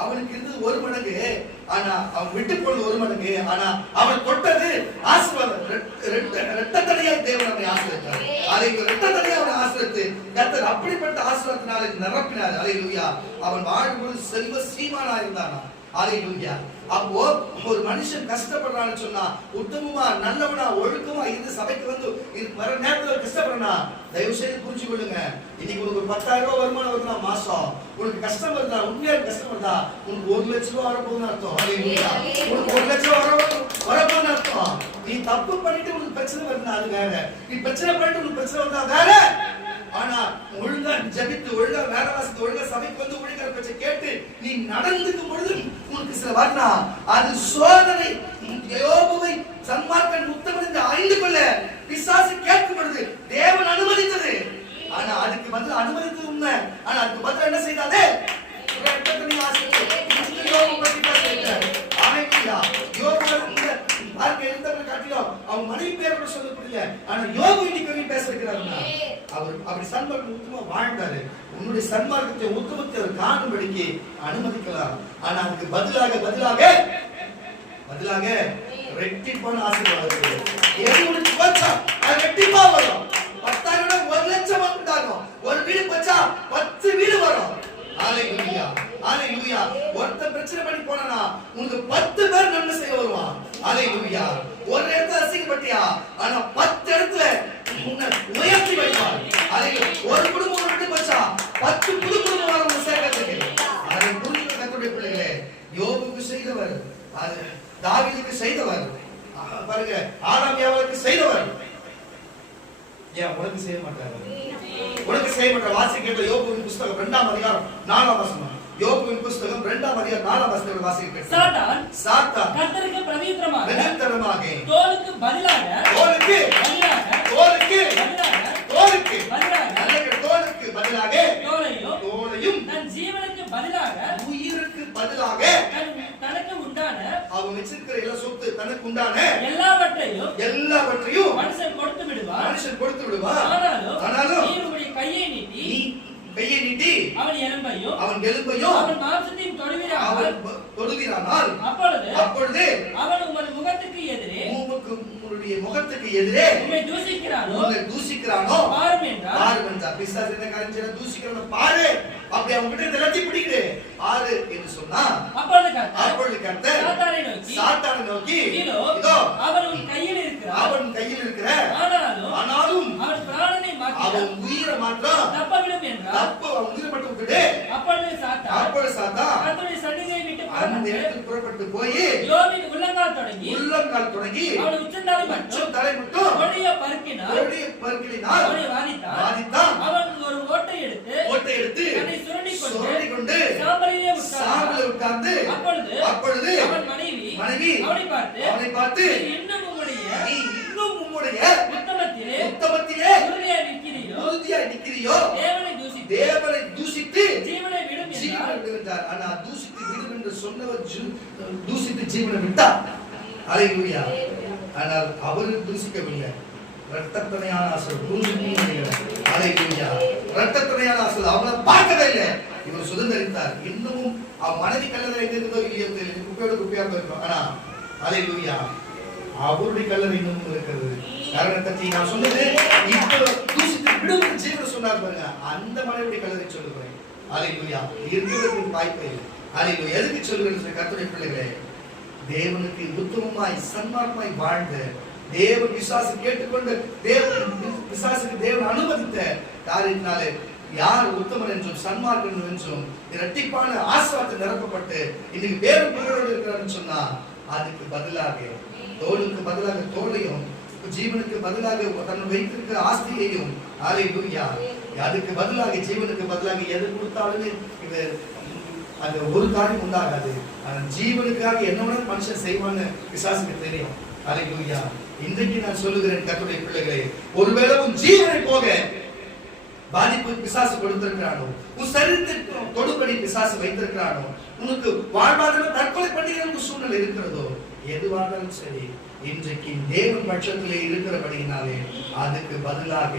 அவனுக்கு இருந்தது 1 மடங்கு, ஆனா அவன் விட்டு போனது 1 மடங்கு. ஆனா அவன் தொட்டது ஆசீர்வாதம். இரட்டத்தனையா தேவன் அவனை ஆசீர்வதித்தார். அதை இரட்டத்தனையா அவனை ஆசீர்வதித்து கர்த்தர் அப்படிப்பட்ட ஆசீர்வாதத்தினால நிரப்பினார். ஹல்லேலூயா. அவன் வாழும்போது செல்வ சீமானா இருந்தானா. ஹல்லேலூயா. அப்போ ஒரு மனுஷன் கஷ்டப்படுறான்னு சொன்னா, உத்தமமா நல்லவனா ஒழுக்கமா இருந்து சபைக்கு வந்து வர நேரத்துல கஷ்டப்படுறா, தயவு செய்து புரிஞ்சு கொள்ளுங்க. இன்னைக்கு உனக்கு 10,000 ரூபாய் வருமானம் வருதா மாசம், உனக்கு கஷ்டம் வருதா, உண்மையா கஷ்டம் வருதா, உனக்கு 1 லட்சம் ரூபாய் வரப்போகுதுன்னு அர்த்தம். ஹல்லேலூயா. உனக்கு 1 லட்சம் வரப்போகுதுன்னு அர்த்தம். நீ தப்பு பண்ணிட்டு உனக்கு பிரச்சனை வருதுன்னா அது வேற, நீ பிரச்சனை பண்ணிட்டு உனக்கு பிரச்சனை வருதா வேற. ஆனா ஒழுங்கா ஜெபித்து, ஒழுங்கா வேற வாசித்து, ஒழுங்கா சபைக்கு வந்து ஒழுங்கா பேச்ச கேட்டு நீ நடந்துக்கும் பொழுது உனக்கு சில வரனா, அது சோதனை. யோபுவை சன்மார்க்கன் உத்தமன் என்று அறிந்து கொள்ள பிசாசு கேட்கும் பொழுது தேவன் அனுமதித்தது. ஆனா அதுக்கு பதில் அனுமதித்தது உண்மை, ஆனா அதுக்கு பதில் என்ன செய்தாலே, அவங்க மனைவி பேர் கூட சொல்லப்படல, ஆனா யோபு இன்னைக்கு பேசிருக்கிறாருன்னா அவர் அப்படி சன்மார்க்கம் உத்தமமா வாழ்ந்தாரு. உன்னுடைய சன்மார்க்கத்தை உத்தமத்தை அவர் காணும்படிக்கு அனுமதிக்கலாம். ஆனா அதுக்கு பதிலாக ரெட்டிப்பான ஆசீர்வாதம். எது உனக்கு போச்சா அது ரெட்டிப்பா வரும். 10,000 1 லட்சம் உண்டாகும். ஒரு வீடு போச்சா 10 வீடு வரும். ஹல்லேலூயா. ஹல்லேலூயா. ஒருத்தன் பிரச்சனை பண்ணி போனானா உனக்கு 10 பேர் நன்மை செய்ய வருவான். ஹல்லேலூயா. ஒரு இடத்துல அசிங்கப்பட்டியா, ஆனா 10 இடத்துல உன்னை உயர்த்தி வைப்பான். ஹல்லேலூயா. ஒரு குடும்பம் விட்டு போச்சா 10 புது குடும்பம் வரும் சேர்க்கிறதுக்கு. அதை புரிந்து கர்த்தருடைய பிள்ளைகளே, யோபுக்கு செய்தவர், அது தாவீதுக்கு செய்தவர், பாருங்க ஆதாம் ஏவாளுக்கு செய்தவர், ஏன் உனக்கு செய்ய மாட்டாரு? உனக்கு செய்ய மாட்டார். வாசிக்கிற யோபுவின் புத்தகம் 2ஆம் அதிகாரம் 4ஆம் வசனம். யோபுவின் புத்தகம் 2ஆம் அதிகாரம் 4ஆம் வசனத்தை வாசிக்கிறேன். சாத்தான் கர்த்தருக்கு பிரதியுத்தரமாக தோலுக்கு பதிலாக தோலையும் தன் ஜீவனுக்கு பதிலாக உயிருக்கு பதிலாக தனக்கு உண்டான அவன் வச்சிருக்கிற எல்லா சொத்து தனக்கு உண்டான எல்லாவற்றையும் மனுஷன் கொடுத்து விடுவான். ஆனாலும் நீ உன்னுடைய கையை நீட்டி அவன் எலும்பையும் அவன் மாம்சத்தையும் தொடுகிறானால் அப்பொழுது அவன் உமது முகத்துக்கு எதிரே முகத்துக்கு எதிரே உம்மை தூசிக்கிறானோ பாரும் என்றார். பிசாசு என்ன காரியம் செய்யற? தூசிக்கிறவனை பாரு, அப்படி அவங்க கிட்ட நிலத்தி பிடிக்குது பாரு என்று சொன்னா, அப்பொழுது கர்த்தர் சாத்தானை நோக்கி இதோ அவன் உன் கையில் இருக்கிற ஆனாலும் அவன் பிராணனை மாற்றி அவன் உயிரை மாற்றம் தப்பவிடும் என்றார். அவன் உயிரை மட்டும் விட்டுடு. அப்பொழுது சாத்தான் கர்த்தருடைய சந்நிதியை விட்டு புறப்பட்டு போய் யோபின் உள்ளங்கால் தொடங்கி அவன் உச்சந்தலை மட்டும் கொடிய பருக்கினால் அவனை வாதித்தான். அவன் ஒரு ஓட்டை எடுத்து தன்னை சுரண்டி கொண்டு சாம்பலிலே உட்கார்ந்து அப்பொழுது அவன் மனைவி அவனை பார்த்து இன்னும் உம்முடைய உத்தமத்திலே உறுதியாய் நிற்கிறியோ தேவனை தூசித்து ஜீவனை விடும் என்றார். ஆனா தூசித்து விடும் என்று சொன்னவர் தூசித்து ஜீவனை விட்டார். ஹல்லேலூயா. ஆனால் அவர் தூசிக்கவில்லை. இரட்டத்தனையான ஆசீர்வாதம். ஹல்லேலூயா. இரட்டத்தனையான ஆசீர்வாதம் அவரை பார்க்கவே இல்லை. இவர் சுதந்திரித்தார். இன்னமும் அவன் மனைவி கல்லறை எங்க இருந்தோ இல்லையோ குப்பையா போயிருக்கோம். ஆனா ஹல்லேலூயா, அவருடைய கல்லறை இன்னமும் இருக்கிறது. காரணத்தை நான் சொன்னது இப்போ தூசித்து விடும் ஜீவனை சொன்னார் பாருங்க, அந்த மனைவியுடைய கல்லறை சொல்லுகிறேன். ஹல்லேலூயா. இருக்கிறதுக்கு வாய்ப்பே இல்லை. ஹல்லேலூயா. எதுக்கு சொல்லுகிறேன்? கர்த்தருடைய பிள்ளைகளே, தேவனுக்கு உத்தமமாய் சன்மார்க்கமாய் வாழ்ந்த தேவன் விசுவாசி கேட்டுக்கொண்டு விசுவாசிக்கு தேவன் அனுமதித்த காரியத்தினாலே யார் உத்தமன் என்றும் சன்மார்க்கன் என்றும் இரட்டிப்பான ஆசீர்வாதத்தை நிரப்பப்பட்டு இன்னைக்கு வேறு புகழோடு இருக்கிறான்னு சொன்னா, அதுக்கு பதிலாக தோலுக்கு பதிலாக தோலையும், ஜீவனுக்கு பதிலாக தன் வைத்திருக்கிற ஆஸ்தியையும், ஹalleluya, அதுக்கு பதிலாக ஜீவனுக்கு பதிலாக எது கொடுத்தாலும் இது அந்த ஒரு காரியம் உண்டாகாது. ஆனா ஜீவனுக்காக என்னோட மனுஷன் செய்வான்னு பிசாசுக்கு தெரியும். ஹalleluya. இன்றைக்கு நான் சொல்லுகிறேன் கர்த்தருடைய பிள்ளைகளே, ஒருவேளை உன் ஜீவனை போக பாதிப்பு பிசாசு கொடுத்திருக்கிறானோ, உன் சரீரத்தை தொடுபடி பிசாசு வைத்திருக்கிறானோ, உனக்கு வாழ்வாதாரம் தற்கொலை பண்ணுகிற சூழ்நிலை இருக்கிறதோ, எதுவானாலும் சரி, இன்றைக்கு தேவன் பட்சத்திலே இருக்கிறபடியினாலே அதுக்கு பதிலாக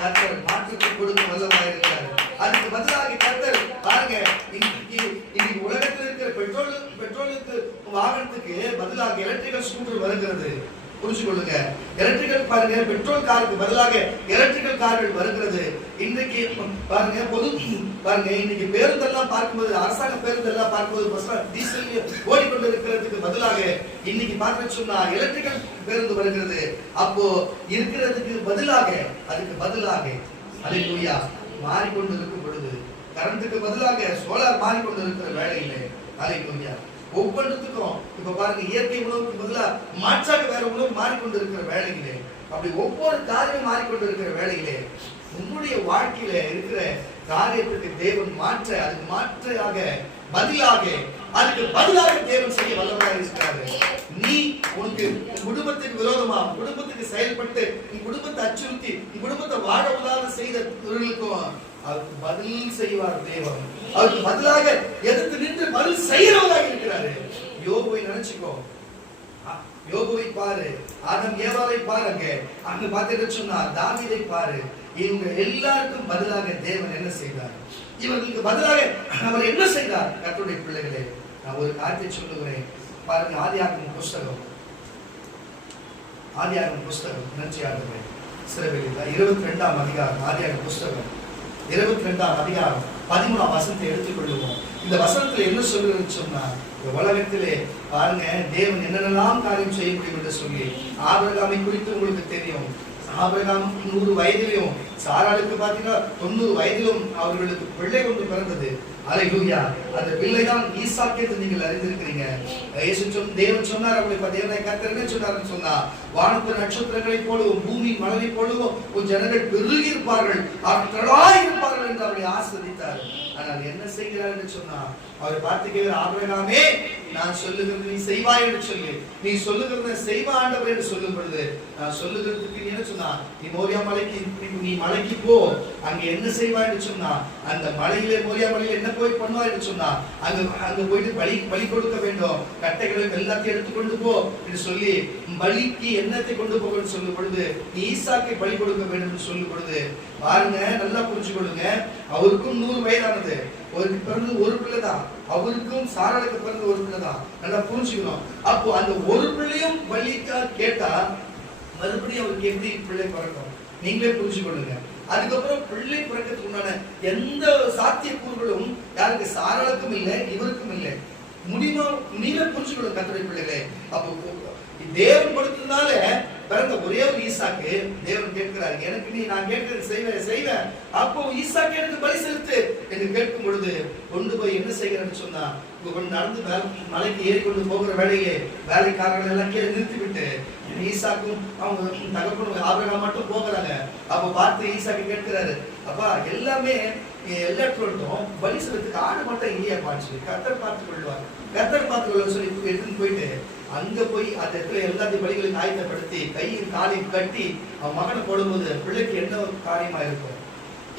கர்த்தர் மாற்றத்தை கொடுக்க வல்லவராய் இருக்கிறார். அதுக்கு பதிலாக கர்த்தர் பாருங்க, இன்னைக்கு உலகத்தில் இருக்கிற பெட்ரோலுக்கு வாகனத்துக்கு பதிலாக எலக்ட்ரிக்கல் ஸ்கூட்டர் வருகிறது. புரிஞ்சு கொள்ளுங்க. எலக்ட்ரிக்கல் பாருங்க, பெட்ரோல் காருக்கு பதிலாக எலக்ட்ரிக்கல் கார்கள் வருகிறது. இன்றைக்கு பாருங்க பாருங்க, இன்னைக்கு பேருந்தெல்லாம் பார்க்கும்போது, அரசாங்க பேருந்தெல்லாம் பார்க்கும்போது டீசல் ஓடிக்கொண்டு இருக்கிறதுக்கு பதிலாக இன்னைக்கு பார்க்க சொன்னா எலக்ட்ரிக்கல் பேருந்து வருகிறது. அப்போ இருக்கிறதுக்கு பதிலாக அதுக்கு பதிலாக ஹalleluya மாறிக்கொண்டு இருக்கும் பொழுது, கரண்ட்டுக்கு பதிலாக சோலார் மாறிக்கொண்டு இருக்கிற வேளையிலே ஹalleluya ஒவ்வொன்றுத்துக்கும் இப்ப பாருங்க, இயற்கை உணவுக்கு பதிலா மாற்றாக வேற உணவு மாறிக்கொண்டு இருக்கிற வேளையிலே, அப்படி ஒவ்வொரு காரியம் மாறிக்கொண்டு இருக்கிற வேளையிலே உங்களுடைய வாழ்க்கையில இருக்கிற காரியத்துக்கு தேவன் அதுக்கு மாற்றாக அதுக்கு பதிலாக தேவன் செய்ய வல்லவராக இருக்கிறாரு. நீ உனக்கு குடும்பத்துக்கு விரோதமா, குடும்பத்துக்கு செயல்பட்டு உன் குடும்பத்தை அச்சுறுத்தி உன் குடும்பத்தை வாழ விடாத செய்த தொழிலுக்கும் அதுக்கு பதில் செய்வார் தேவன். அதுக்கு பதிலாக எதிர்த்து நின்று பதில் செய்யறவராக இருக்கிறாரு. யோபுவை நினைச்சுக்கோ, யோபுவை பாரு, ஆதம் ஏவாளை பாருங்க, அங்க பார்த்துட்டு சொன்னா தாவீதை பாரு. இவங்க எல்லாருக்கும் பதிலாக தேவன் என்ன செய்தார்? இவர்களுக்கு பதிலாக அவர் என்ன செய்தார்? கர்த்தருடைய பிள்ளைகளே, நான் ஒரு காரியத்தை சொல்லுகிறேன் பாருங்க. ஆதியாகமம் புஸ்தகம் நினைச்சியாகவே சிறப்பில் 22ஆம் அதிகாரம், ஆதியாகமம் புஸ்தகம் 22ஆம் அதிகாரம் 13ஆம் வசனத்தை எடுத்துக்கொள்ளுவோம். இந்த வசனத்துல என்ன சொல்லுன்னு சொன்னா, இந்த உலகத்திலே பாருங்க தேவன் என்னென்னலாம் காரியம் செய்ய முடியும் என்று சொல்லி, ஆபிரகாமை குறித்து உங்களுக்கு தெரியும். ஆபிரகாம் 100 வயதிலும், சாராளுக்கு பாத்தீங்கன்னா 90 வயதிலும் அவர்களுக்கு பிள்ளை ஒன்று பிறந்தது. ஹalleluya. அந்த பிள்ளைதான் ஈசாக் என்று நீங்கள் அறிந்திருக்கிறீங்க. தேவன் சொன்னார், அவங்களை தேவனை கர்த்தர் என்ன சொன்னார்னு சொன்னா, வானத்து நட்சத்திரங்களை போலவும் பூமி மணலை போலவும் உன் ஜனங்கள் பெருகி இருப்பார்கள், அவர்களாய் இருப்பார்கள் என்று அவரை ஆசீர்வதித்தார். ஆனால் என்ன செய்கிறார் என்று சொன்னா, அவர் பார்த்துக்கிற ஆபிரகாமே, நான் சொல்லுகிறது நீ செய்வாய் என்று சொல்லி, நீ சொல்லுகிறத செய்வா ஆண்டவர் என்று சொல்லும் பொழுது, நான் சொல்லுகிறதுக்கு என்ன சொன்னா, நீ மோரியா மலைக்கு நீ மலைக்கு போ, அங்க என்ன செய்வாய் என்று சொன்னா, அந்த மலையிலே மோரியா மலையில என்ன போய் பண்ணுவாய் என்று சொன்னா, அங்க போயிட்டு பலி கொடுக்க வேண்டும், கட்டைகளை எல்லாத்தையும் எடுத்துக்கொண்டு போ என்று சொல்லி, பலிக்கு என்னத்தை கொண்டு போகணும்னு சொல்லும் பொழுது, நீ ஈசாக்கை பலி கொடுக்க வேண்டும் என்று சொல்லும் பொழுது, பாருங்க நல்லா புரிஞ்சு கொள்ளுங்க, அவருக்கும் 100 வயதானது, அவருக்கு பிறந்து ஒரு பிள்ளை தான், அவருக்கும் சாராளுக்கு பிறந்த ஒரு பிள்ளை தான், நல்லா புரிஞ்சுக்கணும். அப்போ அந்த ஒரு பிள்ளையும் பலிக்கா கேட்டா மறுபடியும் அவருக்கு எப்படி பிள்ளை பிறக்கும்? நீங்களே புரிஞ்சு கொள்ளுங்க. அதுக்கப்புறம் பிள்ளை பிறக்கிறதுக்கு உண்டான எந்த சாத்தியக்கூறுகளும் யாருக்கு? சாராளுக்கும் இல்லை, இவருக்கும் இல்லை. முடியுமா? நீங்களே புரிஞ்சு கொள்ளுங்க கர்த்தருடைய பிள்ளைகளே. அப்போ தேவன் கொடுத்ததுனால பிறந்த ஒரே ஒரு ஈசாக்கு தேவன் கேட்கிறாரு, எனக்கு நான் கேட்கிறது செய்வேன். அப்போ ஈசாக்கு எனக்கு பலி செலுத்து என்று கேட்கும் பொழுது கொண்டு போய் என்ன செய்கிறேன்னு சொன்னா, நடந்து மலைக்கு ஏறி கொண்டு போகிற வேலையிலே வேலைக்காரர்கள் எல்லாம் கீழே நிறுத்திவிட்டு ஈசாக்கும் அவங்க தகப்பனும் ஆபிரகாம் மட்டும் போகிறாங்க. அப்ப பார்த்து ஈசாக்கு கேட்கிறாரு, அப்பா எல்லாமே எல்லாத்தோட்டும் பலி செலுத்துக்கு ஆடு மட்டும் இல்லையா பாச்சு, கர்த்தர் பார்த்து கொள்வார், கர்த்தர் பார்த்து கொள்வார் சொல்லி எடுத்துன்னு போயிட்டு அங்க போய் அந்த இடத்துல எல்லாத்தையும் பலிகளையும் ஆயத்தப்படுத்தி கையும் காலையும் கட்டி அவன் மகனை போடும்போது பிள்ளைக்கு என்ன ஒரு காரியமா இருக்கும்?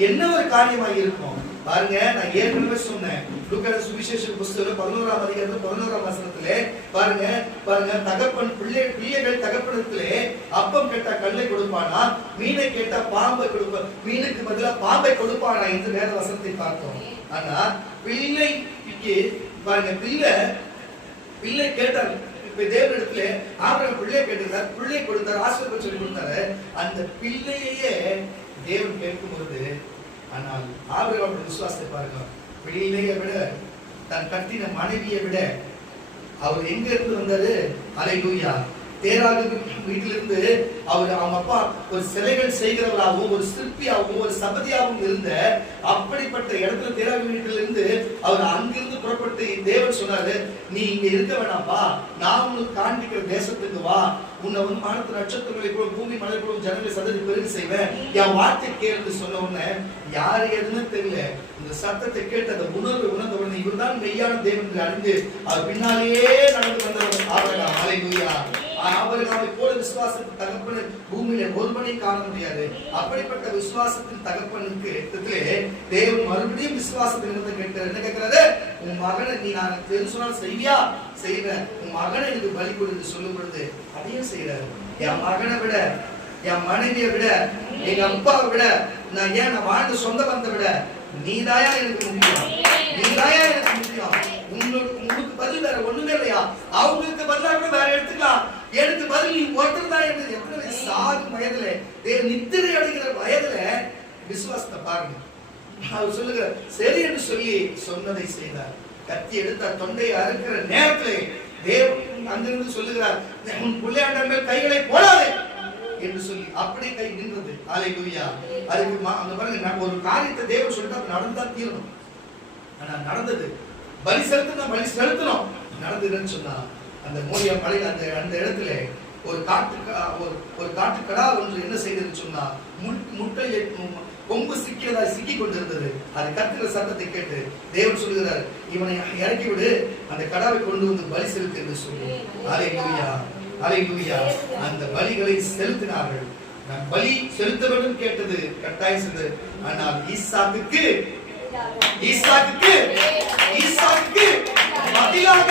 என்ன ஒரு காரியமா இருக்கும் பாருங்க. நான் ஏற்கனவே சொன்னேன், லூக்கா சுவிசேஷ புஸ்தகம் 11ஆம் அதிகாரம் 11ஆம் வசனத்திலே பாருங்க தகப்பன் பிள்ளைகள் தகப்பனத்திலே அப்பம் கேட்டா கல்லை கொடுப்பானா, மீனை கேட்டா பாம்பை கொடுப்பான், மீனுக்கு பதிலாக பாம்பை கொடுப்பானா என்று வேத வசனத்தை பார்த்தோம். ஆனா பிள்ளைக்கு பாருங்க, பிள்ளை கேட்டார். இப்ப தேவனிடத்துல ஆபிரகாம் பிள்ளை கேட்டிருந்தார், பிள்ளை கொடுத்தார், ஆசீர்வாதம் சொல்லி கொடுத்தாரு. அந்த பிள்ளையே தேவன் கேட்கும் பொழுது, ஆனால் ஆபிரகாம் விசுவாசத்தை பாருங்க, பிள்ளையை விட தன் கட்டின மனைவியை விட அவர் எங்க இருந்து வந்தாரு? ஹல்லேலூயா. தேராகு வீட்டிலிருந்து அவங்க அப்பா ஒரு சிலைகள் செய்கிறவராகவும் ஒரு சிற்பியாகவும் ஒரு சபதியாகவும் இருந்த அப்படிப்பட்ட இடத்துல தேராகு வீட்டிலிருந்து அவர் அங்கிருந்து புறப்பட்டு தேவன் சொன்னாரு, நீ இங்க இருக்க வேணாம்பா, நான் உனக்கு காண்பிக்கிற தேசத்துக்கு வா, உன்னை வந்து வானத்து நட்சத்திரங்களை கூட பூமி மலை கூட ஜனங்களை சந்ததி பெருகு செய்வேன், என் வார்த்தை கேள்வி சொன்ன உடனே யாரு எதுன்னு தெரியல, இந்த சத்தத்தை கேட்டு அந்த உணர்வு உணர்ந்த உடனே இவர்தான் மெய்யான தேவன் என்று அறிந்து அவர் பின்னாலேயே நடந்து வந்தவர் ஆபிரகாம். ஹல்லேலூயா. ஆபிரகாமை போல விசுவாசத்தின் தகப்பன் பூமியில ஒருவனை காண முடியாது. அப்படிப்பட்ட விசுவாசத்தின் தகப்பனுக்கு தேவன் மறுபடியும் விசுவாசத்தின் நிமித்தம் கேட்கிறார். என்ன கேட்கிறாரு? உன் மகனை நீ நான் சொன்னால் செய்வியா? செய்வேன். உன் மகனை எனக்கு பலி கொடுத்து சொல்லும் பொழுது அதையும் செய்யறாரு. என் மகனை விட, என் மனைவியை விட, எங்க அப்பாவை விட, நான் வாழ்ந்த சொந்த பந்த விட நீதாயா எனக்கு முக்கியம், நீதாயா எனக்கு முக்கியம். உங்களுக்கு பதில் வேற ஒண்ணுமே இல்லையா? அவங்களுக்கு பதிலா கூட வேற எடுத்துக்கலாம், எனக்கு பதில் நீ ஒருத்தர் தான். என்று எத்தனை சாகும் வயதுல, நித்திரை அடைகிற வயதுல விசுவாசத்தை பாருங்க. அவர் சொல்லுங்க சரி என்று சொல்லி சொன்னதை செய்தார். கத்தி எடுத்தார், தொண்டையை அறுக்கிற நேரத்திலே தேவன் அங்கிருந்து சொல்லுகிறார், உன் பிள்ளையாண்ட மேல் கைகளை போடாதே என்று சொல்லி அப்படியே கை நின்றது. ஹல்லேலூயா. அதுக்கு அங்க பாருங்க, நான் ஒரு காரியத்தை தேவன் சொல்லிட்டு அது நடந்தா தீரணும். ஆனா நடந்தது. பலி செலுத்தணும் நடந்ததுன்னு சொன்னா அந்த மோரியா மலையில அந்த இடத்துல ஒரு காட்டுக்கடா ஒன்று என்ன செய்ததுன்னு சொன்னா முட்டையை கொம்பு சிக்கி கொண்டிருந்தது. அது கத்துக்கிற சத்தத்தை கேட்டு தேவன் சொல்லுகிறார், இவனை இறக்கி விடு, அந்த கடாவை கொண்டு வந்து பலி செலுத்து என்று சொல்லி. ஹல்லேலூயா, ஹல்லேலூயா. அந்த பலிகளை செலுத்தினார்கள். நான் பலி செலுத்த வேண்டும் கேட்டது கட்டாயம் செய்தது. ஆனால் ஈசாக்குக்கு பதிலாக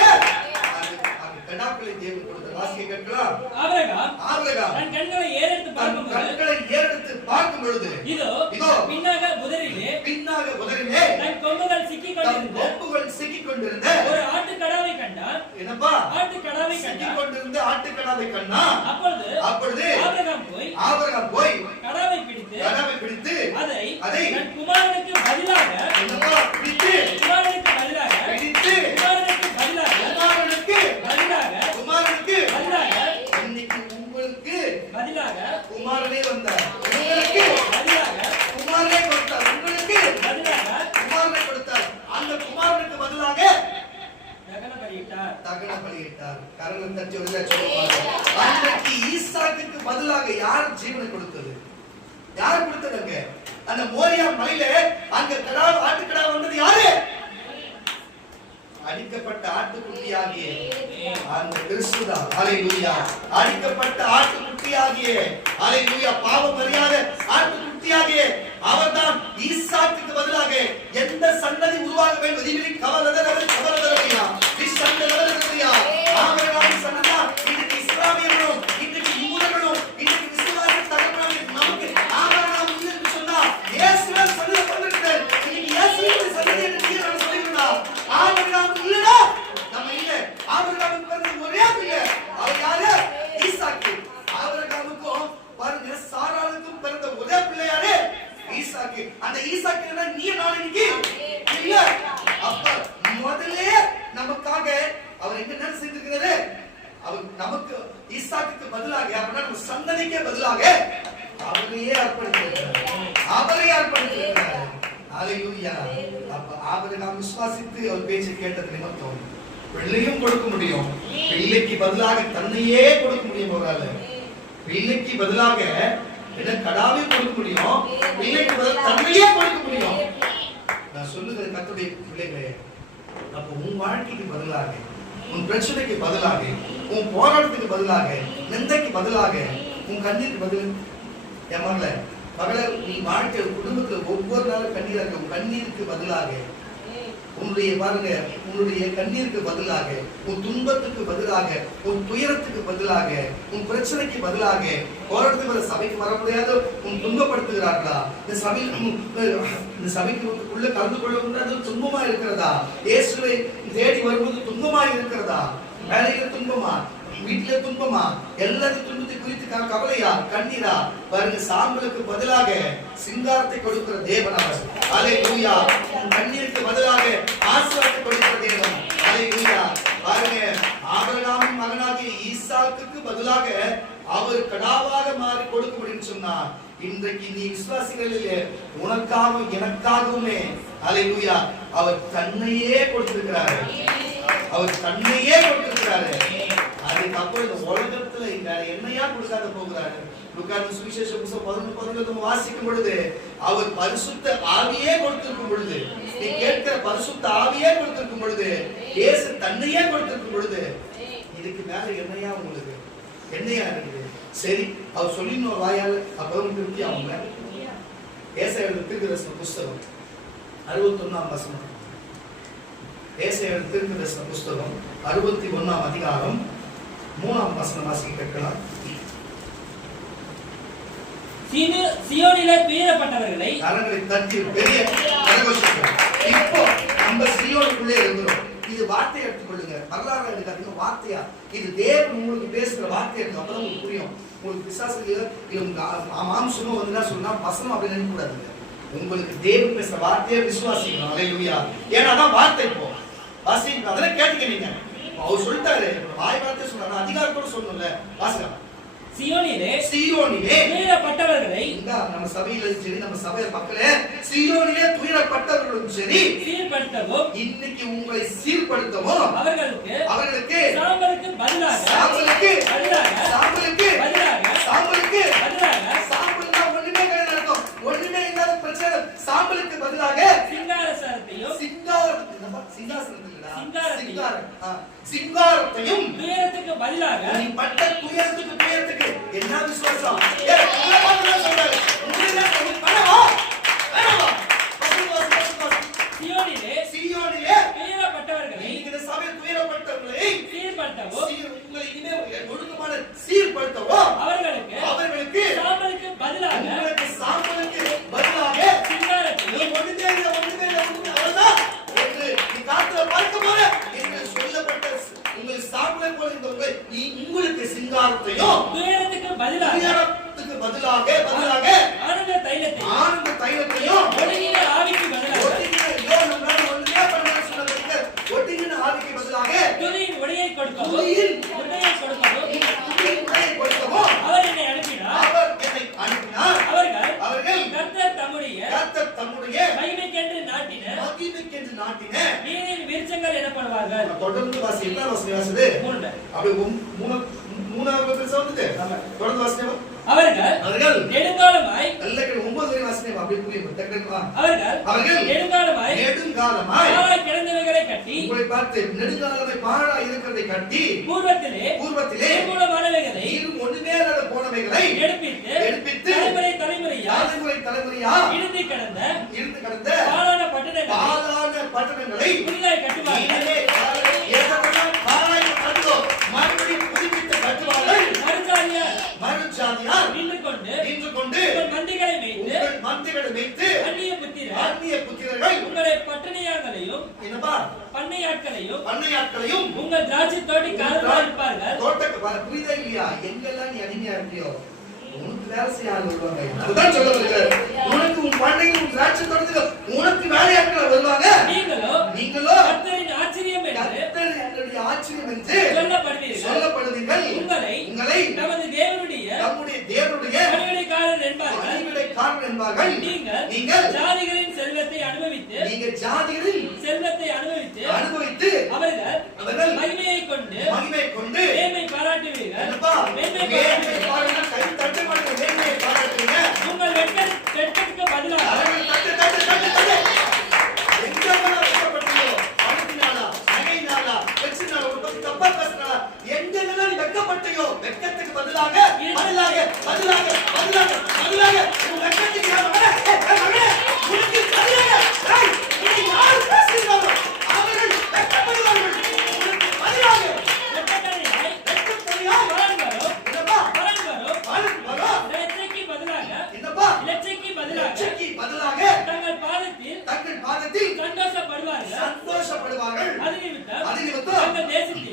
கடாக்களை தேவன் கொடுத்த வாசியை கேட்கலாம். ஆபிரகாம் தன் கண்களை ஏறெடுத்து பார்க்கும் பொழுது இதோ பின்னாக புதரிலே தன் கொம்புகள் சிக்கிக் கொண்டிருந்த ஒரு ஆட்டுக்கடாவை கண்டார். என்னப்பா? ஆட்டுக்கடாவை கண்டா. அப்பொழுது ஆபிரகாம் போய் கடாவை பிடித்து அதை தன் குமாரனுக்கு பதிலாக இன்னைக்கு உங்களுக்கு பதிலாக குமாரனே வந்தார். உங்களுக்கு பதிலாக குமாரனே கொடுத்தார். உங்களுக்கு பதிலாக குமாரனை கொடுத்தார். அந்த குமாரனுக்கு பதிலாக தகன பலியிட்டார். கரங்களை தட்டி சொல்லுவாங்க. அன்னைக்கு ஈசாக்குக்கு பதிலாக யார் ஜீவனை கொடுத்தது? யார் கொடுத்ததுங்க? அந்த மோரியா மலையில அங்க ஆட்டுக்கடா வந்தது யாரு? அடிக்கப்பட்ட ஆட்டுக்குட்டியாகிய அந்த கிறிஸ்துதான். ஹல்லேலூயா. அடிக்கப்பட்ட ஆட்டுக்குட்டியாகிய, ஹல்லேலூயா, பாவம் அறியாத ஆட்டுக்குட்டியாகிய அவர்தான் ஈசாக்குக்கு பதிலாக எந்த சந்ததி உருவாக வேண்டும் என்பதை கவலையா ஆபிரகாமின் சந்ததியா இன்னைக்கு இஸ்லாமியர்களும் இன்னைக்கு யூதர்களும் இன்னைக்கு விசுவாச தகப்பனாக நமக்கு ஆபிரகாம் என்று சொன்னா இயேசுவின் சந்ததி வந்திருக்கிறது. இன்னைக்கு இயேசுவின் சந்ததி என்று நான் சொல்லிக்கிறேன். ஆபிரகாம் இல்லடா, நம்ம இல்ல. ஆபிரகாமுக்கு பிறந்த ஒரே பிள்ளை அவர் யாரு? ஈசாக்கு. ஆபிரகாமுக்கும் பாருங்க சாராளுக்கும் பிறந்த ஒரே பிள்ளை யாரு? ஈசாக்கு. அந்த ஈசாக்கு என்ன நீ நாளைக்கு இல்ல. அப்ப முதல்ல நமக்காக அவர் என்ன செஞ்சிருக்கிறாரு? அவர் நமக்கு ஈசாக்குக்கு பதிலாக அப்படின்னா நம்ம சந்ததிக்கே பதிலாக அவரையே அர்ப்பணிக்கிறார். ஹல்லேலூயா. அப்ப ஆபிரகாம் விசுவாசித்து அவர் பேச்சை கேட்டது நிமித்தம் பிள்ளையும் கொடுக்க முடியும். பிள்ளைக்கு பதிலாக தன்னையே கொடுக்க முடியும். அவரால் பிள்ளைக்கு பதிலாக கடாவை கொடுக்க முடியும். பிள்ளைக்கு பதிலாக தன்னையே கொடுக்க முடியும். நான் சொல்லுகிற கர்த்தருடைய பிள்ளைகளே, அப்ப உன் வாழ்க்கைக்கு பதிலாக, உன் பிரச்சனைக்கு பதிலாக, உன் போராட்டத்துக்கு பதிலாக, நிந்தைக்கு பதிலாக, உன் கண்ணீருக்கு பதில் என் மகள நீ வாழ்க்கை குடும்பத்துல ஒவ்வொரு நாளும் கண்ணீரா இருக்க. உன் கண்ணீருக்கு பதிலாக, உன்னுடைய பாருங்க, உன்னுடைய கண்ணீருக்கு பதிலாக, உன் துன்பத்துக்கு பதிலாக, உன் துயரத்துக்கு பதிலாக, உன் பிரச்சனைக்கு பதிலாக, போராட்டத்துக்கு சபைக்கு வர முடியாத உன் துன்பப்படுத்துகிறார்களா? இந்த சபைக்கு உள்ள கலந்து கொள்ள முடியாது துன்பமா இருக்கிறதா? இயேசுவை தேடி வரும்போது துன்பமா இருக்கிறதா? வேலையில துன்பமா, வீட்டில துன்பமா, எல்லாத்தையும் துன்பத்தை குறித்து கவலையா, கண்ணீரா? பாருங்க, சாம்பலுக்கு பதிலாக சிங்காரத்தை கொடுக்கிற தேவன் அவர். ஹல்லேலூயா. கண்ணீருக்கு பதிலாக ஆசீர்வாதத்தை கொடுக்கிற தேவன். ஹல்லேலூயா. பாருங்க, ஆபிரகாமின் மகனாகிய ஈசாக்குக்கு பதிலாக அவர் கடாவாக மாறி கொடுக்க முடியும் சொன்னார். இன்றைக்கு நீ விசுவாசிகளிலே உனக்காகவும் எனக்காகவுமே அல்லேலூயா அவர் தன்னையே கொடுத்திருக்கிறாரு. அவர் தன்னையே கொடுத்திருக்கிறாரு. அதுக்கப்புறம் இந்த உலகத்துல வேற என்னையா கொடுக்காத போகிறாரு. லூக்காஸ் சுவிசேஷ புத்தகம் 11:11 வாசிக்கும் பொழுது அவர் பரிசுத்த ஆவியே கொடுத்திருக்கும் பொழுது, நீ கேட்கிற பரிசுத்த ஆவியே கொடுத்திருக்கும் பொழுது, இயேசு தன்னையே கொடுத்திருக்கும் பொழுது, இதுக்கு மேல என்னையா உங்களுக்கு என்னையா இருக்குது? சரி, அவர் சொல்லின வாயால அப்பவும் திருப்தி ஆகுங்க. ஏசாயா தீர்க்கதரிசன புத்தகம் 61ஆம் வசனம். ஏசாயா தீர்க்கதரிசன புத்தகம் 61ஆம் அதிகாரம் 3ஆம் வசனம் வாசிக்க கேட்கலாம். சியோனிலே துயரப்பட்டவர்களை கரங்களை தட்டி பெரிய கரகோஷம். இப்போ நம்ம சியோனுக்குள்ளே இருக்கிறோம். இது வார்த்தையை எடுத்துக்கொள்ளுங்க. வரலாறு எடுக்காதீங்க, வார்த்தையா. இது தேவன் உங்களுக்கு பேசுற வார்த்தை எடுத்து அப்பதான் உங்களுக்கு புரியும். உங்களுக்கு பிசாசுகள் மாம்சமும் வந்து சொன்னா வசனம் அப்படி நினைக்க கூடாதுங்க. உங்களுக்கு தேவன் பேசுற வார்த்தையை விசுவாசிக்கணும். அல்லேலூயா. ஏன்னா அதான் வார்த்தை. இப்போ வாசிங்க, அதெல்லாம் கேட்டுக்க. நீங்க அவர் சொல்லிட்டாரு, வாய் வார்த்தை சொல்றாரு, அதிகாரத்தோட சொல்லணும்ல. வாசிக்கலாம். சியோனிலே துயரப்பட்டவர்களை, நம்ம சபையில சரி, நம்ம சபை மக்களே, சியோனிலே துயரப்பட்டவர்களும் சரி, சீர்படுத்தவும், இன்னைக்கு உங்களை சீர்படுத்தவும், அவர்களுக்கு சாம்பலுக்கு பதிலாக சாம்பல்னா ஒண்ணுமே கிடையாது அர்த்தம். ஒண்ணுமே இல்லாத பிரச்சனை. சாம்பலுக்கு பதிலாக சிங்காரத்தையும் துயரத்துக்கு பதிலாக, நீ பட்ட துயரத்துக்கு என்ன விசுவாசம்? சியோனிலே துயரப்பட்டவர்களை, இந்த சபையில் துயரப்பட்டவர்களை சீர்படுத்தவும், உங்களை இனிமே ஒழுக்கமான சீர்படுத்தவும், அவர்களுக்கு சாம்பலுக்கு பதிலாக சிங்காரத்தையும், ஒண்ணுமே அவ்வளவுதான் என்று நீ காத்துல பார்க்கும் போது என்று சொல்லப்பட்ட உங்கள் சாம்பலை போல இந்த உங்களுக்கு சிங்காரத்தையும், துயரத்துக்கு பதிலாக ஆனந்த தைலத்தையும், ஒடுங்கின ஆவிக்கு பதிலாக துதியின் உடையை கொடுக்கவும் அவர் என்னை அனுப்பினார். அவர்கள் கர்த்தர் தம்முடைய மகிமைக்கென்று நாட்டின நீரின் விருட்சங்கள் எனப்படுவார்கள். தொடர்ந்து வாசி. என்ன வாசிது? அப்படி மூணாவது பேச வந்துட்டு தொடர்ந்து வாசிங்க. அவர்கள் நெடுங்காலமாய் 9 வரை வாசிங்க. அப்படி புரியும். அவர்கள் நெடுங்காலமாய் பாழாய் கிடந்தவைகளை கட்டி, உங்களை பார்த்து நெடுங்காலமாய் பாழாய் இருக்கிறதை கட்டி, பூர்வத்திலே நிர்மூலமானவைகளை, ஒண்ணுமே இல்லாத போனவைகளை எடுப்பித்து தலைமுறையா இருந்து கிடந்த பாழான பட்டணங்களை புதிதாய் கட்டுவார்கள். மறுபடியும் புதுப்பித்து கட்டுவார்கள். மறுஜாதியார் நின்று கொண்டு மந்திகளை மேய்த்து அந்நிய புத்திரர்கள் உங்களை பட்டணியார்களையும் பண்ணையாட்களையும் உங்கள் திராட்சை தோட்டக்காரர்களாக இருப்பார்கள். புரியுதா இல்லையா? எங்கெல்லாம் நீ அடிமையா இருக்கியோ உனக்கு வேலை செய்ய ஆள் வருவாங்க. அதுதான் சொல்ல வருகிறார். உனக்கு உன் பண்ணையில் உன் திராட்சை தோட்டத்துக்கு உனக்கு வேலையாட்கள் வருவாங்க. நீங்களோ கர்த்தரின் ஆச்சரியம் என்று சொல்லப்படுவீர்கள். உங்களை நமது தேவனுடைய பணிவிடைக்காரர் என்பார்கள். நீங்கள் ஜாதிகளின் செல்வத்தை அனுபவித்து அவர்கள் மகிமையை கொண்டு மேன்மை பாராட்டுவீர்கள். உங்கள் வெட்கத்துக்கு பதிலாக வெட்கத்துக்கு பதிலாக தங்கள் பாதத்தில் சந்தோஷப்படுவார்கள்.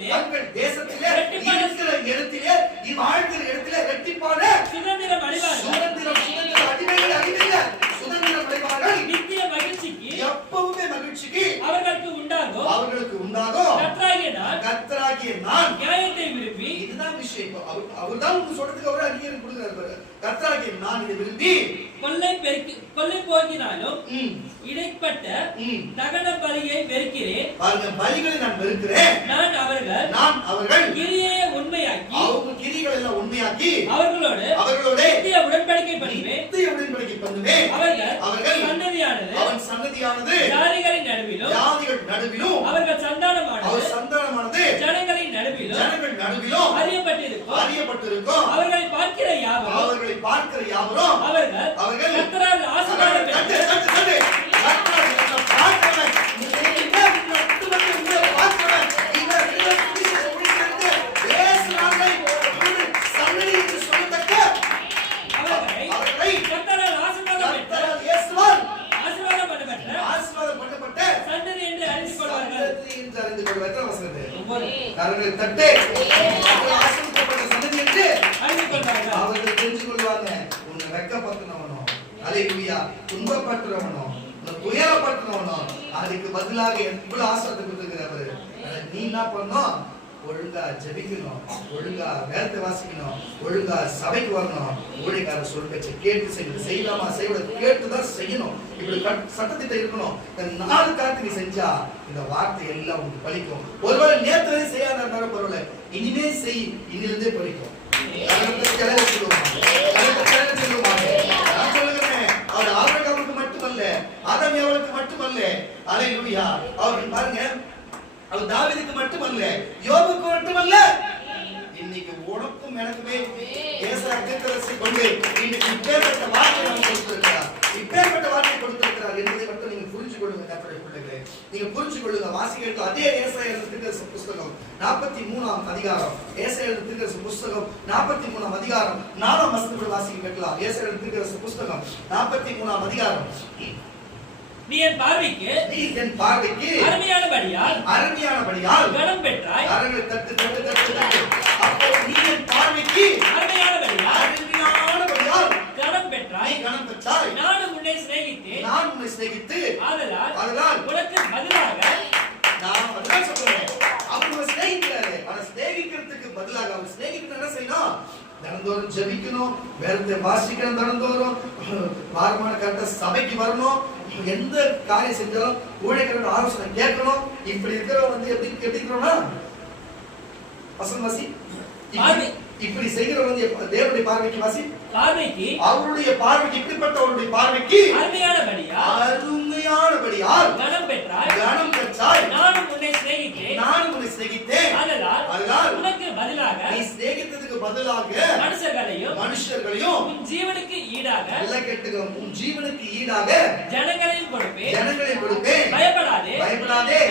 தங்கள் தேசத்திலே இருக்கிற இடத்திலே வாழ்கிற இடத்திலே இரட்டிப்பான சுதந்திரம் அடைவார்கள். நித்திய மகிழ்ச்சிக்கு எப்பவுமே மகிழ்ச்சிக்கு அவர்களுக்கு உண்டாகும். கர்த்தராகிய நான் அவருக்கு சொல்றதுக்கு அவரே அங்கீகாரம் கொடுக்கிறார். கர்த்தராகிய நான் இதை விரும்பி கொள்ளை போக்கினாலும் இடைப்பட்ட தகன பலியை வெறுக்கிறேன். பாருங்க, பலிகளை நான் வெறுக்கிறேன். நான் அவர்கள் கிரியை உண்மையாக்கி, அவங்க கிரிகளை எல்லாம் உண்மையாக்கி அவர்களோடு நித்திய உடன்படிக்கை பண்ணுவேன். அவர்கள் சந்ததியானது ஜாதிகளின் நடுவிலும் அவர்கள் சந்தானமானது ஜனங்களின் நடுவிலும் அறியப்பட்டிருக்கும். அவர்களை பார்க்கிற யாவரும் அவர்கள் கர்த்தரால் ஆசீர்வாதம் பெற்று அவர்கள் தெரிஞ்சு கொள்வாங்க. உன்னை வெட்கப்படுத்தினவனோ, அல்லேலூயா, துன்பப்படுத்துறவனோ, துயரப்படுத்தினவனோ, அதுக்கு பதிலாக எவ்வளவு ஆசீர்வாதத்தை கொடுத்திருக்கிறார். நீ என்ன பண்ணணும்? ஒழுங்கா ஜெபிக்கணும், ஒழுங்கா வேதத்தை வாசிக்கணும், ஒழுங்கா சபைக்கு வரணும், ஊழியக்காரர் சொல்ற பேச்சை கேட்டு செய்யணும். செய்யலாமா செய்யக்கூடாது கேட்டுதான் செய்யணும். இப்படி சட்டத்திட்ட இருக்கணும். இந்த 4 காரியத்தை நீ செஞ்சா இந்த வார்த்தை எல்லாம் உங்களுக்கு பலிக்கும். ஒருவேளை நேற்று செய்யாத இருந்தாலும் பரவாயில்ல, இனிமே செய், இனிலிருந்தே பலிக்கும். அவர் ஆபிரகாமுக்கு மட்டுமல்ல, ஆதாம் ஏவாளுக்கு மட்டுமல்ல, அல்லேலூயா, அவர் பாருங்க, அவர் தாவீதுக்கு மட்டுமல்ல, யோபுக்கு மட்டுமல்ல, இன்னைக்கு உனக்கும் எனக்குமே ஏசாயா தீர்க்கதரிசி கொண்டு இன்னைக்கு இப்பேற்பட்ட வார்த்தை நமக்கு கொடுத்திருக்கிறார். இப்பேற்பட்ட வார்த்தை கொடுத்திருக்கிறார் என்பதை மட்டும் நீங்க புரிஞ்சு கொள்ளுங்க. கர்த்தருடைய பிள்ளைகளே, நீங்க புரிஞ்சு கொள்ளுங்க. வாசிக்க அதே ஏசாயா தீர்க்கதரிசி புத்தகம் 43ஆம் அதிகாரம், ஏசாயா தீர்க்கதரிசி புத்தகம் 43ஆம் அதிகாரம் 4ஆம் வசனத்தை வாசிக்க கேட்கலாம். ஏசாயா தீர்க்கதரிசி புத்தகம் 43ஆம் அதிகாரம். நீ என் பார்வைக்கு அருமையானபடியால் கனம் பெற்றாய். தட்டு. அப்போ நீ என் பார்வைக்கு அருமையானபடியால் கனம் பெற்றாய். நான் உன்னை சிநேகித்து ஆதலால் உனக்கு பதிலாக நான் அதான் சொல்றேன். அவங்க சிநேகிக்கிறாரு. ஆனா சிநேகிக்கிறதுக்கு பதிலாக அவர் சிநேகிக்கணும் என்ன செய்யணும்? தினந்தோறும் ஜெபிக்கணும், வேதத்தை வாசிக்கணும், தினந்தோறும் வாரமான கரெக்டா சபைக்கு வரணும். எந்த காரியம் செஞ்சாலும் ஊழியக்காரரோட ஆலோசனை கேட்கணும். இப்படி இருக்கிறவங்க எப்படி இருக்கிறோம்னா வசனம் வாசி. இப்படி செய்கிறவங்க தேவனுடைய பார்வைக்கு வாசி. அவருடைய பார்வைக்கு இப்படிப்பட்ட அவருடைய பார்வைக்கு அருமையானபடியால் கனம் பெற்றாய். நானும் உன்னை சிநேகித்தேன். அதனால் உனக்கு பதிலாக நீ சிநேகித்ததுக்கு பதிலாக மனுஷர்களையும் உன் ஜீவனுக்கு ஈடாக எல்லாம் கேட்டுங்க, உன் ஜீவனுக்கு ஈடாக ஜனங்களையும் கொடுப்பேன். பயப்படாதே,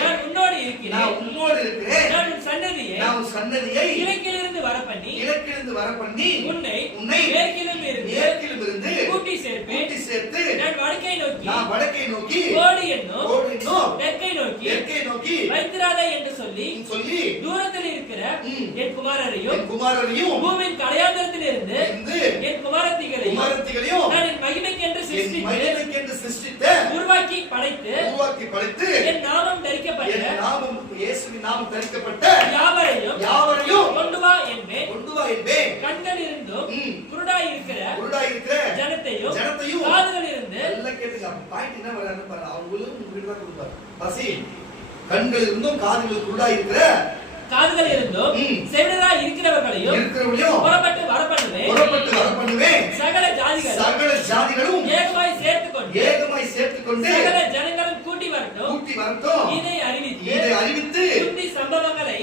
நான் உன்னோடு இருக்கிறேன். நான் உன் சன்னதியை இலக்கிலிருந்து வரப்பண்ணி உன்னை மேற்கிலும் இருந்து கூட்டி சேர்த்து நான் வடக்கை நோக்கி கோடி என்னும் தெற்கை நோக்கி வைத்திராதே என்று சொல்லி தூரத்தில் இருக்கிற என் குமாரரையும் பூமியின் கடையாந்தரத்தில் இருந்து என் குமாரத்திகளையும் நான் என் மகிமைக்கென்று சிருஷ்டித்து உருவாக்கி படைத்து என் நாமம் இயேசுவின் நாமம் தரிக்கப்பட்ட யாவரையும் கொண்டு வா என்பேன். கண்கள் இருந்தும் குருடாய் இருக்கிற ஜனத்தையும் காதுகள் இருந்து எல்லாம் கேட்டுங்க. பாயிண்ட் என்ன வரான்னு பாருங்க. அவங்களும் உங்களுக்கு தான் கொடுப்பாரு. பசி கண்கள் இருந்தும் காதுகள் குருடாய் இருக்கிற காதுகள் இருந்தும் செவிடராய் இருக்கிறவர்களையும் புறப்பட்டு வரப்பண்ணுவேன். சகல ஜாதிகளும் ஏகமாய் சேர்த்துக்கொண்டு சகல ஜனங்களும் கூட்டி வரட்டும். இதை அறிவித்து உண்மை சம்பவங்களை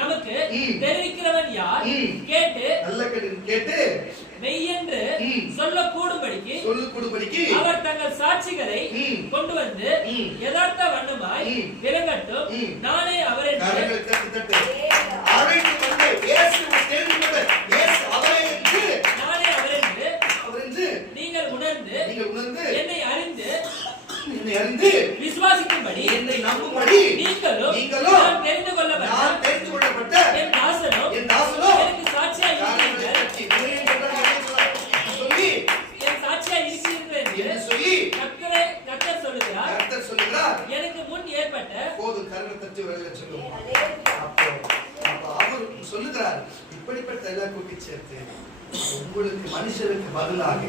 நமக்கு தெரிவிக்கிறவன் யார்? கேட்டு மெய்யென்று சொல்லக்கூடும்படிக்கு அவர் தங்கள் சாட்சிகளை கொண்டு வந்து யதார்த்த வண்ணமாய் விளங்கட்டும். நானே அவரை நீங்கள் உணர்ந்து என்னை அறிந்து விசுவாசிக்கும்படி என்னை நம்பும்படி நீங்களும் நான் தெரிந்து கொள்ளப்பட்ட என் தாசனும் எனக்கு சாட்சியாய் கர்த்தர் சொல்லுகிறார். எனக்கு முன் ஏற்பட்ட போது கருணை தட்டி வரல சொல்லுவோம். அப்போ அவர் சொல்லுகிறார், உங்களுக்கு மனுஷருக்கு பதிலாக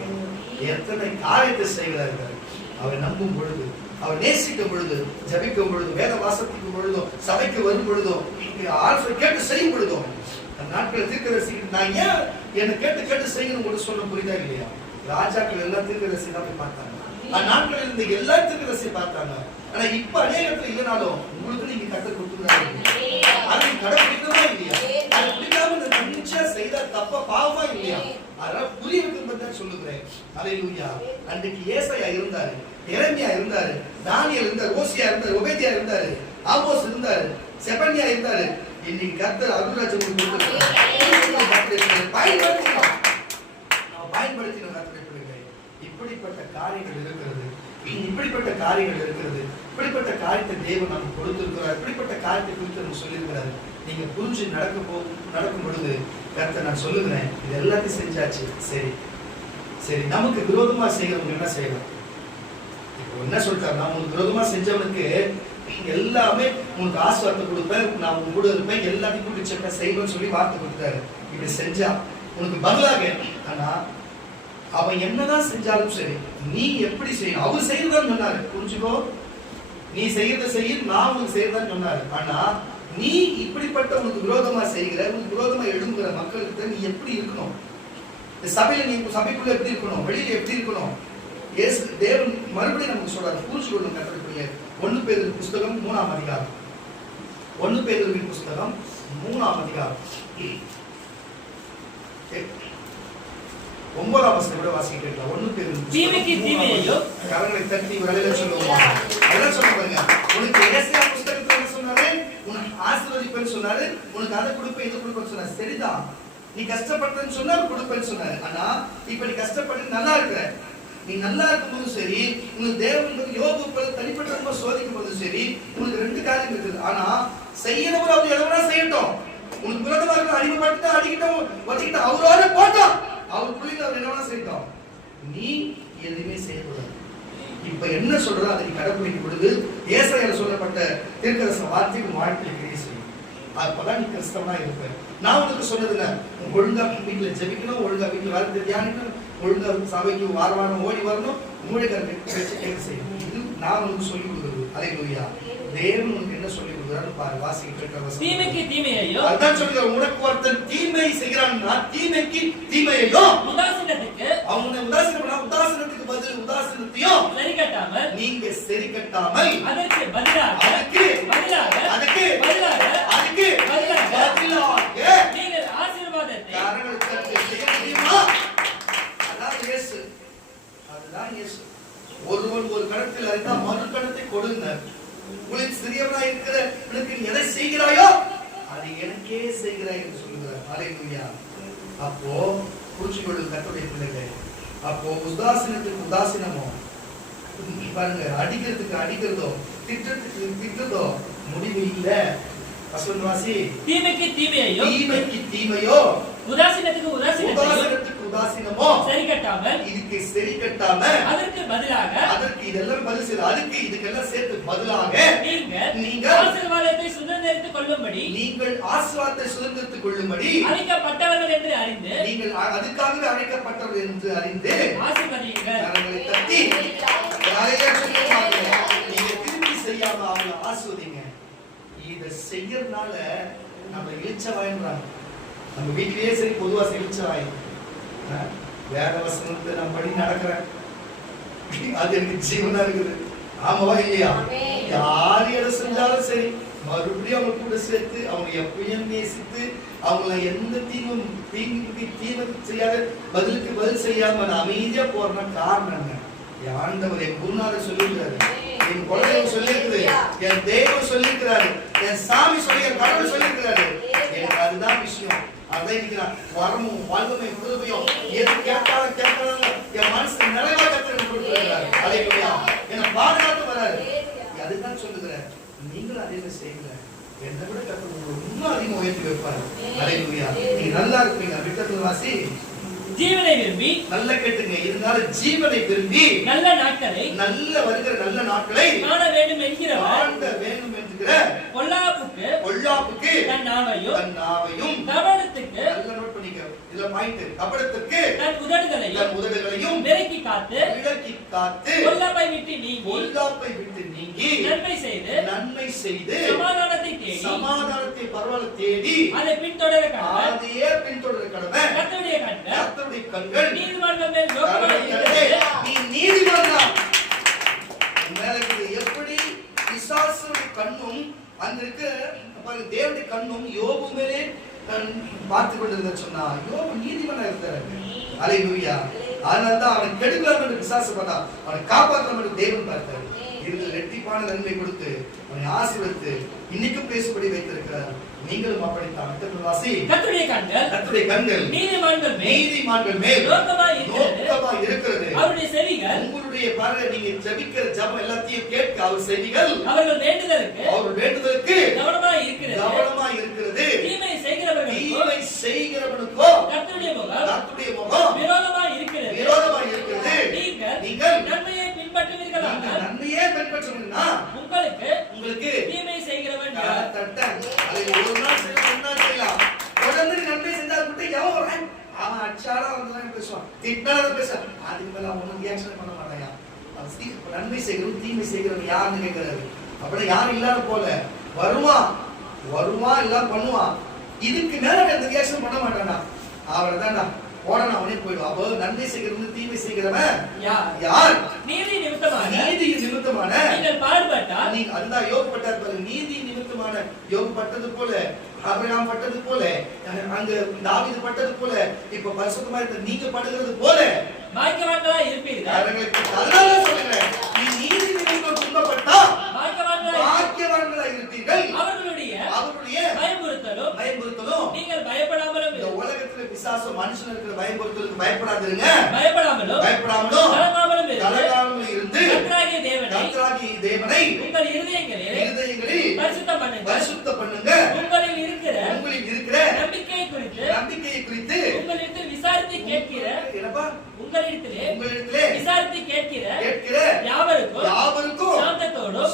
எத்தனை காரியத்தை செய்கிறார்கள். அவர் நம்பும் பொழுது, அவர் நேசிக்கும் பொழுது, ஜபிக்கும் பொழுது, வேத வாசிக்கும் பொழுதும், சபைக்கு வரும் பொழுதும், ஆலோசனை கேட்டு செய்யும் பொழுதும், அந்த நாட்களை தீர்க்கதரிசி நான் ஏன் என்ன கேட்டு கேட்டு செய்யணும் கூட சொல்ல புரியுதா இல்லையா? ராஜாக்கள் எல்லாம் தீர்க்கதரிசி தான் போய் பார்த்தாங்க. அந்த நாட்களில் இருந்து எல்லா தீர்க்கதரிசி பார்த்தாங்க. ஆனா இப்ப அநேகத்துல இல்லைனாலும் உங்களுக்கு நீங்க கற்றுக் கொடுத்துருக்காங்க. அது கடைபிடிக்கணுமா இல்லையா? அது பிடிக்காம இந்த தன்னிச்சையா செய்த தப்ப பாவமா இல்லையா? அதனால புரிய வைக்கும் தான் சொல்லுகிறேன். அல்லேலூயா. அன்றைக்கு ஏசாயா இருந்தாரு, எரேமியா இருந்தாரு, தானியேல் இருந்தாரு, ஓசியா இருந்தாரு, ஒபேதியா இருந்தாரு, ஆமோஸ் இருந்தாரு, செபனியா இருந்தாரு. இன்னைக்கு கர்த்தர் அருள்ராஜன் கொடுத்திருக்கிறார். பயன்படுத்தினோம், பயன்படுத்தினோம் கர்த்தரை பிள்ளைகளை. இப்படிப்பட்ட காரியங்கள் இருக்கிறது, இப்படிப்பட்ட காரியங்கள் இருக்கிறது. இப்படிப்பட்ட காரியத்தை தேவன் நமக்கு கொடுத்திருக்கிறார். இப்படிப்பட்ட காரியத்தை குறித்து நம்ம சொல்லியிருக்கிறார். நீங்க புரிஞ்சு நடக்கும் பொழுது கர்த்தர் நான் சொல்லுகிறேன், இது எல்லாத்தையும் செஞ்சாச்சு. சரி சரி, நமக்கு விரோதமா செய்யறவங்க என்ன செய்யலாம்? இப்போ என்ன சொல்லிட்டாரு, நான் உங்களுக்கு விரோதமா செஞ்சவனுக்கு எல்லாமே உனக்கு ஆசீர்வாதத்தை கொடுப்பேன், நான் உங்க கூட இருப்பேன், எல்லாத்தையும் கூட்டி சேர்ப்பேன், செய்வேன்னு சொல்லி வார்த்தை கொடுத்தாரு. இப்படி செஞ்சா உனக்கு பதிலாக, ஆனா அவன் என்னதான் செஞ்சாலும் சரி, நீ எப்படி செய்யணும், அவர் செய்யறதான்னு சொன்னாரு. புரிஞ்சுக்கோ, நீ செய்யறத செய்ய, நான் உனக்கு செய்யறதான்னு சொன்னாரு. ஆனா நீ இப்படிப்பட்ட உனக்கு விரோதமா செய்கிற, உனக்கு விரோதமா எழுதுகிற மக்களுக்கு நீ எப்படி இருக்கணும்? சபையில நீ சபைக்குள்ள எப்படி இருக்கணும், வெளியில எப்படி இருக்கணும்? தேவன் மறுபடியும் நமக்கு சொல்றாரு, புரிஞ்சுக்கொள்ளும் கட்டளைக்குரிய 1 பேதுரு புஸ்தகம் 3ஆம் அதிகாரம். 1 பேதுரு புஸ்தகம் 3ஆம் அதிகாரம் 9ஆம் வசனம் கூட வாசிக்க கேட்கலாம். 1 பேதுரு தீமைக்கு தீமையோ, கரங்களை தட்டி விரலில சொல்லுவோமா? அதெல்லாம் சொல்ல பாருங்க. உனக்கு ஏசாயா புஸ்தகத்துல என்ன சொன்னாரு? உனக்கு ஆசீர்வதிப்பேன்னு சொன்னாரு, உனக்கு அதை கொடுப்பேன் இதை கொடுப்பேன்னு சொன்னாரு. சரிதான், நீ கஷ்டப்பட்டேன்னு சொன்னாரு, கொடுப்பேன்னு சொன்னாரு. ஆனா இப்ப நீ கஷ்டப்பட்டு நல்லா இருக்கிற, நீ நல்லா இருக்கும்போது சரி, உனக்கு தேவன் யோபு தனிப்பட்ட சோதிக்கும் போது சரி, உனக்கு 2 காரியம் இருக்குது. ஆனா செய்யறவர் அவர் எதனா செய்யட்டும், உனக்கு விரோதமா இருக்க அடிமைப்பட்டு அடிக்கிட்டோம் வச்சுக்கிட்ட அவரோட போட்டோம், அவர் புள்ளிங்க அவர் என்னவா செய்யட்டும், நீ எதுவுமே செய்யக்கூடாது. இப்ப என்ன சொல்றதோ அதை நீ கடைபிடிக்கும் பொழுது ஏசாயால சொல்லப்பட்ட தீர்க்கதரிசன வார்த்தைக்கு வாழ்க்கையில் கிரியை செய்யும். அப்பதான் நீ கிறிஸ்தவனா இருப்ப. நான் உனக்கு சொன்னதுல ஒழுங்கா வீட்டுல ஜெபிக்கணும், ஒழுங்கா வீட்டுல வார்த்தை தியானிக்கணும், ஒழுங்கா சபைக்கு வாரம் ஓடி வரணும், மூளைக்காரங்க கேட்க செய்யணும். இது நான் உனக்கு சொல்லிக் கொடுக்குறது. அல்லேலூயா. தேவன் உனக்கு என்ன சொல்லிக் கொடுக்குறாரு பாரு, வாசிக்க கேட்க. தீமைக்கு தீமையோ, அதான் சொல்லுங்க, உனக்கு ஒருத்தன் தீமை செய்கிறான்னா தீமைக்கு தீமையோ, உதாசீனத்துக்கு, அவங்க உதாசீனத்துக்கு பதில் உதாசீனத்தையும் சரி கட்டாமல், நீங்க சரி கட்டாமல், அதற்கு பதிலாக நீங்கள் ஆசீர்வாதத்தை காரணத்தை செய்ய முடியுமா? அதான் இயேசு. அதுதான் இயேசு. ஒருவன் ஒரு கணத்தில் அறிந்தா மறு கணத்தை கொடுங்க. உங்களுக்கு சிறியவனாய் இருக்கிற எனக்கு நீ எதை செய்கிறாயோ அதை எனக்கே செய்கிறாய் என்று சொல்லுகிறார். அல்லேலூயா. அப்போ புரிஞ்சுக்கொள்ளும் கர்த்தருடைய பிள்ளைகளே. அப்போ உதாசீனத்துக்கு உதாசீனமோ, பாருங்க, அடிக்கிறதுக்கு அடிக்கிறதோ, திட்டத்துக்கு திட்டதோ முடிவு இல்ல. வசனவாசி, தீமைக்கு தீமையோ, உதாசீனத்துக்கு உதாசீனமோ சரி கட்டாமல், இதுக்கு சரி கட்டாம, அதற்கு பதிலாக, அதற்கு இதெல்லாம் பதில் செய்து, அதுக்கு இதுக்கெல்லாம் சேர்த்து பதிலாக நீங்கள் ஆசீர்வாதத்தை சுதந்தரித்துக் கொள்ளும்படி, அழைக்கப்பட்டவர்கள் என்று அறிந்து, நீங்கள் அதுக்காகவே அழைக்கப்பட்டவர்கள் என்று அறிந்து ஆசீர்வதியுங்கள். கரங்களை தட்டி நீங்க திருப்பி செய்யாம அவங்களை ஆசீர்வதிங்க. இதை செய்யறதுனால நம்ம இழிச்சவாயின்றாங்க. நம்ம வீட்டிலேயே சரி, பொதுவா இழிச்சவாய் வேத வசனத்தை நான் படி நடக்கிறேன், அது எனக்கு ஜீவனா இருக்குது. ஆமாவா இல்லையா? யாரு எதை செஞ்சாலும் சரி, மறுபடியும் அவங்க கூட சேர்த்து அவங்க எப்பயும் நேசித்து அவங்கள எந்த தீங்கு செய்யாத பதிலுக்கு பதில் செய்யாம நான் அமைதியா போறேன்னா காரணம் என்ன? என் ஆண்டவர், என் குருநாதர் சொல்லியிருக்காரு, என் குழந்தைங்க சொல்லியிருக்குது, என் தெய்வம் சொல்லியிருக்கிறாரு, என் சாமி சொல்லி, என் கடவுள் சொல்லியிருக்கிறாரு. எனக்கு அதுதான் விஷயம். அதை வரமும் வாழ்வமையும் குருவையும் எது கேட்டாலும் என் மனசு நிறைவா கத்திர கொடுக்கிறார். அல்லேலூயா. என்னை பாதுகாத்து வராரு. அதுதான் சொல்லுகிறேன், நீங்களும் அதே மாதிரி செய்யுங்க. என்னை விட கத்திர இன்னும் அதிகமாக உயர்த்தி வைப்பாரு. அல்லேலூயா. நீங்க நல்லா இருப்பீங்க. விட்டத்துல வாசி, ஜீவனை விரும்பி, நல்ல கேட்டுங்க, இருந்தாலும் ஜீவனை விரும்பி நல்ல நாட்களை, நல்ல வருகிற நல்ல நாட்களை காண வேண்டும் என்கிறவர் என்கிற பொல்லாப்புக்கு தன் நாவையும் கவனத்துக்கு, நல்ல நோட் பண்ணிக்க, இதுல இதுல பாயிண்ட். கபடத்துக்கு தன் உதடுகளையும் விலக்கி காத்து பொல்லாப்பை விட்டு நீங்கி நன்மை செய்து சமாதானத்தை பரவாயில்ல தேடி அதை பின்தொடர கடமை. கர்த்தருடைய கண்கள் நீதிமான்கள் மேல் நோக்கமாய் இருக்கிறது. நீ நீதிமான்தான். மேல இருக்குது. எப்படி பிசாசுடைய கண்ணும் அங்க இருக்க தேவனுடைய கண்ணும் யோபு மேலே பார்த்து கொண்டிருந்த சொன்னா யோபு நீதிமானா இருந்தாரு. அல்லேலூயா. அதனால்தான் அவன் கெடுக்கலாம் என்று பிசாசு பார்த்தா அவனை காப்பாற்றலாம் என்று தேவன் பார்த்தார். இதில் இரட்டிப்பான நன்மை கொடுத்து அவனை ஆசீர்வதித்து இன்னைக்கும் பேசும்படி வைத்திருக்கிறார். நீங்களும் அப்படித்தான். கர்த்தருடைய கண்கள் நீதிமான்கள் மேல் நோக்கமாய் இருக்கிறது. அவருடைய செவிகள் உங்களுடைய பாருங்க, நீங்க ஜெபிக்கிற ஜெபம் எல்லாத்தையும் கேட்க அவர் செவிகள் அவர்கள் வேண்டுதலுக்கு கவனமாய் இருக்கிறது. தீமை செய்கிறவனுக்கோ கர்த்தருடைய முகம் விரோதமாய் இருக்கிறது. நீங்கள் நன்மையை பின்பற்றுவீர்களானால் நன்மையே பின்பற்றுவீங்கன்னா உங்களுக்கு தீமை செய்கிறவன் ஒரு நாள் செய்யலாம். தொடர்ந்து நன்மை செஞ்சால் கூட எவன் அவன் அச்சாரா வந்து பேசுவான், திட்டாத பேசுவான். அதுக்கு மேல அவன் ரியாக்ஷன் பண்ண மாட்டாயா. நன்மை செய்கிறவன் தீமை செய்கிறவன் யாருன்னு கேட்கிறாரு. அப்படி யாரும் இல்லாத போல வருவான் எல்லாம் பண்ணுவான். இதுக்கு மேல அந்த ரியாக்ஷன் பண்ண மாட்டானா. அவரை தான்டா போடணும், அவனே போயிடுவான். அப்போ நன்மை செய்கிறவன் தீமை செய்கிறவன் யார்? நீதி நிமித்தமான நீங்கள் பாடுபட்டால் நீங்க அதுதான் யோகப்பட்டார் பாருங்க. நீதி நிமித்தமான யோகப்பட்டது போல ஆபிரகாம் பட்டது போல அங்க தாவீது பட்டது போல இப்ப பரிசுத்தமா இருக்க நீங்க படுகிறது போல பாக்கியவான்களா இருப்பீர்கள். அதனால சொல்றேன், நீ நீதி நிமித்தம் துன்பப்பட்டா பாக்கியவான்களா இருப்பீர்கள். அவர்களுடைய பயமுறுத்தலும் நீங்கள் பயப்படாமலும் இந்த உலகத்துல பிசாசு மனுஷன் இருக்கிற பயமுறுத்தலுக்கு பயப்படாதீங்க. பயப்படாமலும் கலங்காமலும் இருந்து கர்த்தராகிய தேவனை உங்கள் இருதயங்களில் பரிசுத்தம் பண்ணுங்க. உங்களில் இருக்கிற நம்பிக்கையை குறித்து உங்களிடத்தில் விசாரித்து கேட்கிற கேட்கிற யாவருக்கும் சாந்தத்தோடும்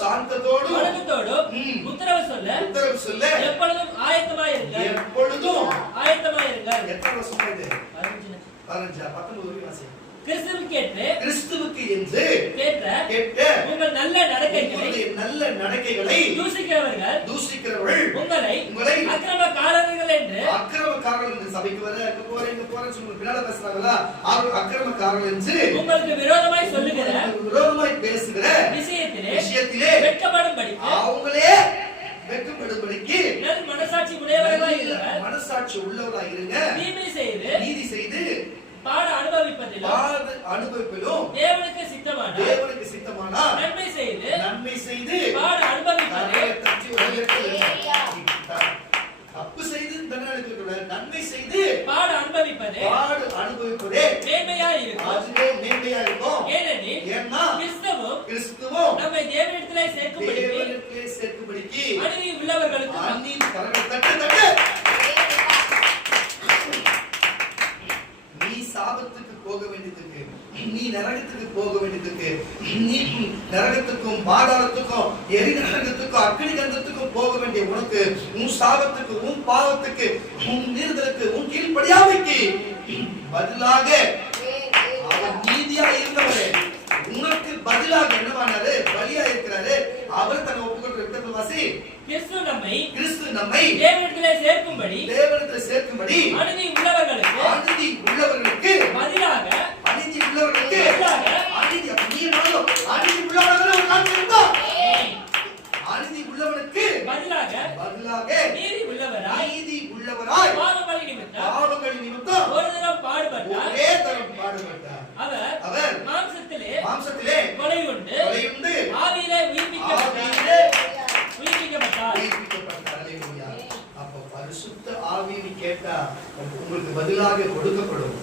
வணக்கத்தோடும் உத்தரவு சொல்ல எப்பொழுதும் ஆயத்தமாயிருங்கள். எத்தனை வருஷமா இது? 19 வாசி. கிறிஸ்துவுக்கு என்று கேட்ட உங்கள் நல்ல நடக்கைகளை தூசிக்கிறவர்கள் உங்களை அக்கிரமக்காரர்கள் என்று சபைக்கு வர அங்க போறேன்னு சொல்லி பின்னால பேசுறாங்களா, அவர் அக்கிரமக்காரர்கள் என்று உங்களுக்கு விரோதமாய் பேசுகிற விஷயத்திலே வெட்கப்படும்படி அவங்களே வெட்கப்படும்படிக்கு மனசாட்சி உள்ளவராய் இருங்க. நீதி செய்து பாட அனுபவிப்பதிலும் தேவனுக்கு சித்தமானா நன்மை செய்து பாட அனுபவிப்பதில் தப்பு செய்து நன்மை செய்து பாட அனுபவிப்பதே மேன்மையாய் இருக்கும். ஏனெனில் கிறிஸ்துவும் நம்மை தேவனிடத்திலே சேர்க்கும்படிக்கு அநீதி உள்ளவர்களுக்கு சாபத்துக்கு போக வேண்டியதுக்கு, நீ நரகத்துக்கு போக வேண்டியதுக்கு, நீ நரகத்துக்கும் பாதாளத்துக்கும் எரி நரகத்துக்கும் அக்னி கந்தத்துக்கும் போக வேண்டிய உனக்கு, உன் சாபத்துக்கு, உன் பாவத்துக்கு, உன் மீறுதலுக்கு, உன் கீழ்ப்படியாமைக்கு பதிலாக அவர் நீதியா இருந்தவரே உனக்கு பதிலாக என்னவானாரு? பலியா இருக்கிறாரு. அவர் தன்னை ஒப்புக்கொண்டு வாசி. கிறிஸ்து நம்மை தேவனிடத்திலே சேர்க்கும்படி அநீதி உள்ளவர்களுக்கு பதிலாக அநீதி உள்ளவனுக்கு பதிலாக நீதி உள்ளவராய் பாவங்கள் நிமித்தம் ஒரு தரம் பாடுபட்டார். அவர் மாம்சத்திலே கொலை உண்டு ஆவியிலே உயிர்ப்பிக்கப்பட்டார். அப்ப பரிசுத்த ஆவியை கேட்டா உங்களுக்கு பதிலாக கொடுக்கப்படும்.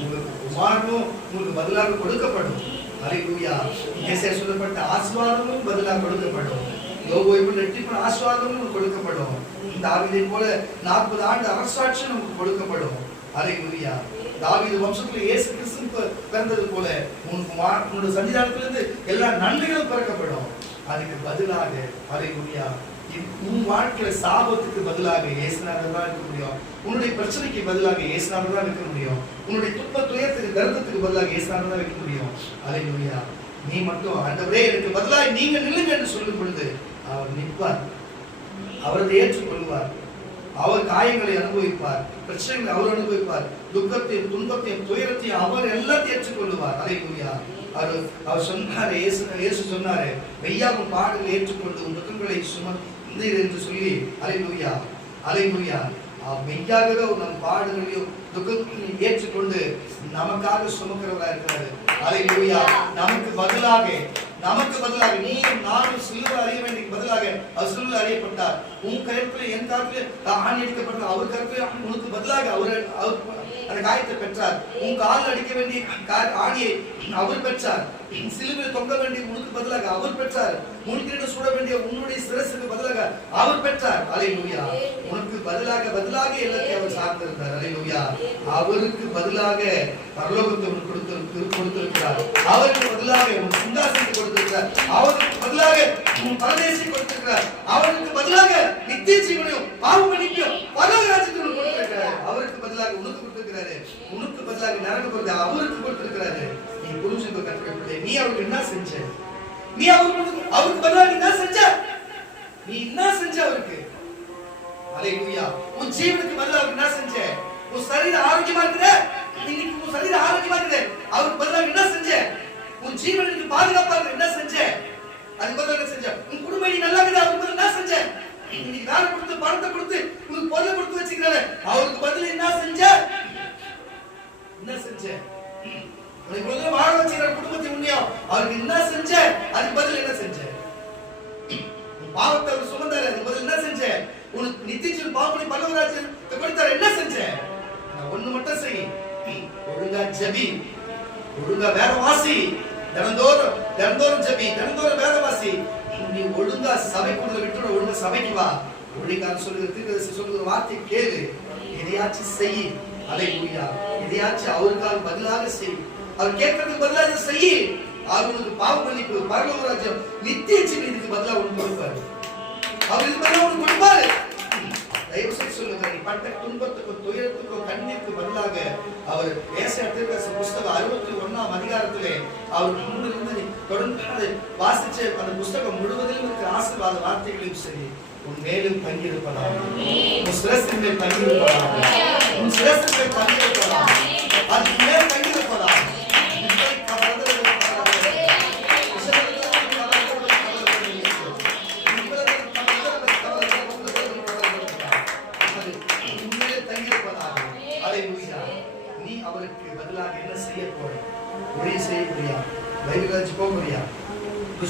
உங்களுக்கு குமாரனும் உங்களுக்கு பதிலாக கொடுக்கப்படும். அல்லேலூயா. இயேசுவே சொல்லப்பட்ட ஆசீர்வாதமும் பதிலாக கொடுக்கப்படும். யோபுவுக்கு இரட்டிப்பான ஆசீர்வாதமும் கொடுக்கப்படும். தாவீதை போல 40 ஆண்டு அரசாட்சி நமக்கு கொடுக்கப்படும். அல்லேலூயா. தாவீது வம்சத்தில் இயேசு கிறிஸ்து பிறந்தது போல உன்னுடைய சன்னிதானத்திலிருந்து எல்லா நன்மைகளும் பிறக்கப்படும். அதுக்கு பதிலாக அல்லேலூயா உன் வாழ்க்கையில சாபத்துக்கு பதிலாக இயேசுநாதர் தான் இருக்க முடியும். உன்னுடைய பிரச்சனைக்கு பதிலாக இயேசுநாதர் தான் இருக்க முடியும். உன்னுடைய துன்ப துயரத்துக்கு தரித்திரத்துக்கு பதிலாக இயேசுநாதர் தான் வைக்க முடியும். அல்லேலூயா. நீ மட்டும் ஆண்டவரே எனக்கு பதிலாக நீங்க நில்லுங்க என்று சொல்லும் பொழுது அவர் நிற்பார். அவரது ஏற்றுக்கொள்வார். அவர் காயங்களை அனுபவிப்பார், பிரச்சனைகளை அவர் அனுபவிப்பார், துக்கத்தையும் துன்பத்தையும் துயரத்தையும் அவர் எல்லாத்தையும் ஏற்றுக்கொள்வார். அல்லேலூயா. அவர் சொன்னாரு, இயேசு சொன்னாரு, மெய்யாகும் பாடுகளை ஏற்றுக்கொண்டு உன் துக்கங்களை சுமந்தீர் என்று சொல்லி. அல்லேலூயா. அல்லேலூயா. மெய்யாகவே நம் பாடுகளையும் துக்கங்களையும் ஏற்றுக்கொண்டு நமக்காக சுமக்கிறவரா இருக்கிறாரு. அல்லேலூயா. நமக்கு பதிலாக நீயும் நானும் சிலுவை அறிய வேண்டிய பதிலாக அவர் சிலுவை அறியப்பட்டார். உன் கருத்துல என் கருத்துல ஆணி அடிக்கப்பட்ட அவர் கருத்துல உனக்கு பதிலாக அவர் அந்த காயத்தை பெற்றார். உன் கால் அடிக்க வேண்டிய ஆணியை அவர் பெற்றார். சிலுவையில் தொங்க வேண்டிய உனக்கு பதிலாக அவர் பெற்றார். முன்கிட்ட சூட வேண்டிய உன்னுடைய சிரசுக்கு பதிலாக அவர் பெற்றார். அல்லேலூயா. உனக்கு பதிலாக எல்லாத்தையும் அவர் சார்ந்திருந்தார். அல்லேலூயா. அவருக்கு பதிலாக பரலோகத்தை உனக்கு கொடுத்திருக்கிறார். அவருக்கு பதிலாக உன் சிங்காசனத்தை கொடுத்திருக்கிறார். அவருக்கு பதிலாக உன் பரதேசத்தை கொடுத்திருக்கிறார். அவருக்கு பதிலாக நித்திய ஜீவனையும் பாவ மன்னிப்பையும் பரலோக ராஜ்யத்தையும் கொடுத்திருக்கிறார். அவருக்கு பதிலாக உனக்கு கொடுத்திருக்கிறாரு. உனக்கு பதிலாக நரக பொருளை அவருக்கு கொடுத்திருக்கிறாரு. நீ புரிஞ்சுக்க கற்றுக்கொள்ள. நீ அவருக்கு என்ன செஞ்ச? நீ அவருக்கு பதிலாக என்ன செஞ்ச? நீ என்ன செஞ்ச அவருக்கு? அல்லேலூயா. உன் ஜீவனுக்கு பதிலாக என்ன செஞ்ச? உன் சரீரம் ஆரோக்கியமா இருக்குதே, இன்னைக்கு உன் சரீரம் ஆரோக்கியமா இருக்குதே, அவருக்கு பதிலாக என்ன செஞ்ச? உன் ஜீவனுக்கு பாதுகாப்பா இருக்க என்ன செஞ்ச? அதுக்கு பதிலாக என்ன செஞ்ச? உன் குடும்பம் நீ நல்லா இருக்குது, அவருக்கு பதிலாக என்ன செஞ்ச? இன்னைக்கு வேலை கொடுத்து பணத்தை கொடுத்து உனக்கு பொருளை கொடுத்து வச்சுக்கிறாரு, அவருக்கு பதிலாக என்ன செஞ்ச? என்ன செஞ்ச? உனக்கு முதல்ல வாழ வச்சுக்கிற குடும்பத்தை உண்மையும் அவருக்கு என்ன செஞ்ச? அதுக்கு பதில் என்ன செஞ்ச? பாவத்தை அவர் சுமந்தாரு, அதுக்கு பதில் என்ன செஞ்ச? உனக்கு நித்திய பாவனை பரலோகராஜ்யத்தை கொடுத்தாரு, என்ன செஞ்ச? ஒண்ணு மட்டும் செய், ஒழுங்கா ஜெபி, ஒழுங்கா வேத வாசி, தினந்தோறும் ஜெபி, தினந்தோறும் வேத வாசி. நீ ஒழுங்கா சபை கூடுதல் விட்டு ஒழுங்கா சபைக்கு வா. ஒழுங்கா சொல்லுகிற வார்த்தை கேளு, எதையாச்சும் செய். அல்லேலூயா. எதையாச்சும் அவருக்காக பதிலாக செய். அவர் கேட்கறதுக்கு பதிலாக செய். அவருக்கு பாவ மன்னிப்பு, பரலோக ராஜ்யம், நித்திய ஜீவனுக்கு பதிலாக உனக்கு கொடுப்பாரு. அவருக்கு பதிலாக உனக்கு கொடுப்பாரு. தயவு செய்து சொல்லுங்க, நீ பட்ட துன்பத்துக்கும் துயரத்துக்கும் கண்ணீருக்கு பதிலாக அவர் புஸ்தகம் 61ஆம் அதிகாரத்திலே அவர் முன்னிருந்து தொடர்ந்து வாசிச்ச அந்த புஸ்தகம் முழுவதிலும் இருக்கிற ஆசீர்வாத வார்த்தைகளையும் சரி, உன் மேலும் தங்கியிருப்பதாக, உன் சிரசின் மேல் தங்கியிருப்பதாக, உன் சிரசின் மேல் தங்கியிருப்பதாக, அது மேல் தங்கியிருப்பதாக. நீ அவருக்கு பதிலாக என்ன செய்ய போற? ஒரே செய்ய போறியா? பைபிளாச்சு போக போறியா?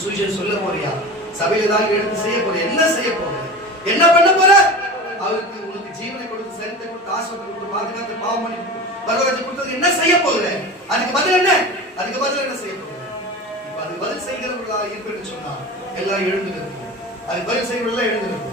சுவிசேஷம் சொல்ல போறியா? சபையில தான் எடுத்து செய்ய போற? என்ன செய்ய போற? என்ன பண்ண போற? அவருக்கு உனக்கு ஜீவனை கொடுத்து, சரித்தை கொடுத்து, ஆசீர்வாதம் கொடுத்து, பாதுகாத்து, பாவம் மன்னிப்பு, பரலோகத்தை கொடுத்தது என்ன செய்ய போகிற? அதுக்கு பதில் என்ன? அதுக்கு பதில் என்ன செய்ய போகிற? இப்ப அதுக்கு பதில் செய்கிறவர்களா இருக்குன்னு சொன்னா எல்லாம் எழுந்து இருக்கும். அதுக்கு பதில் செய்கிறவர்களா எழுந்து இருக்கும்.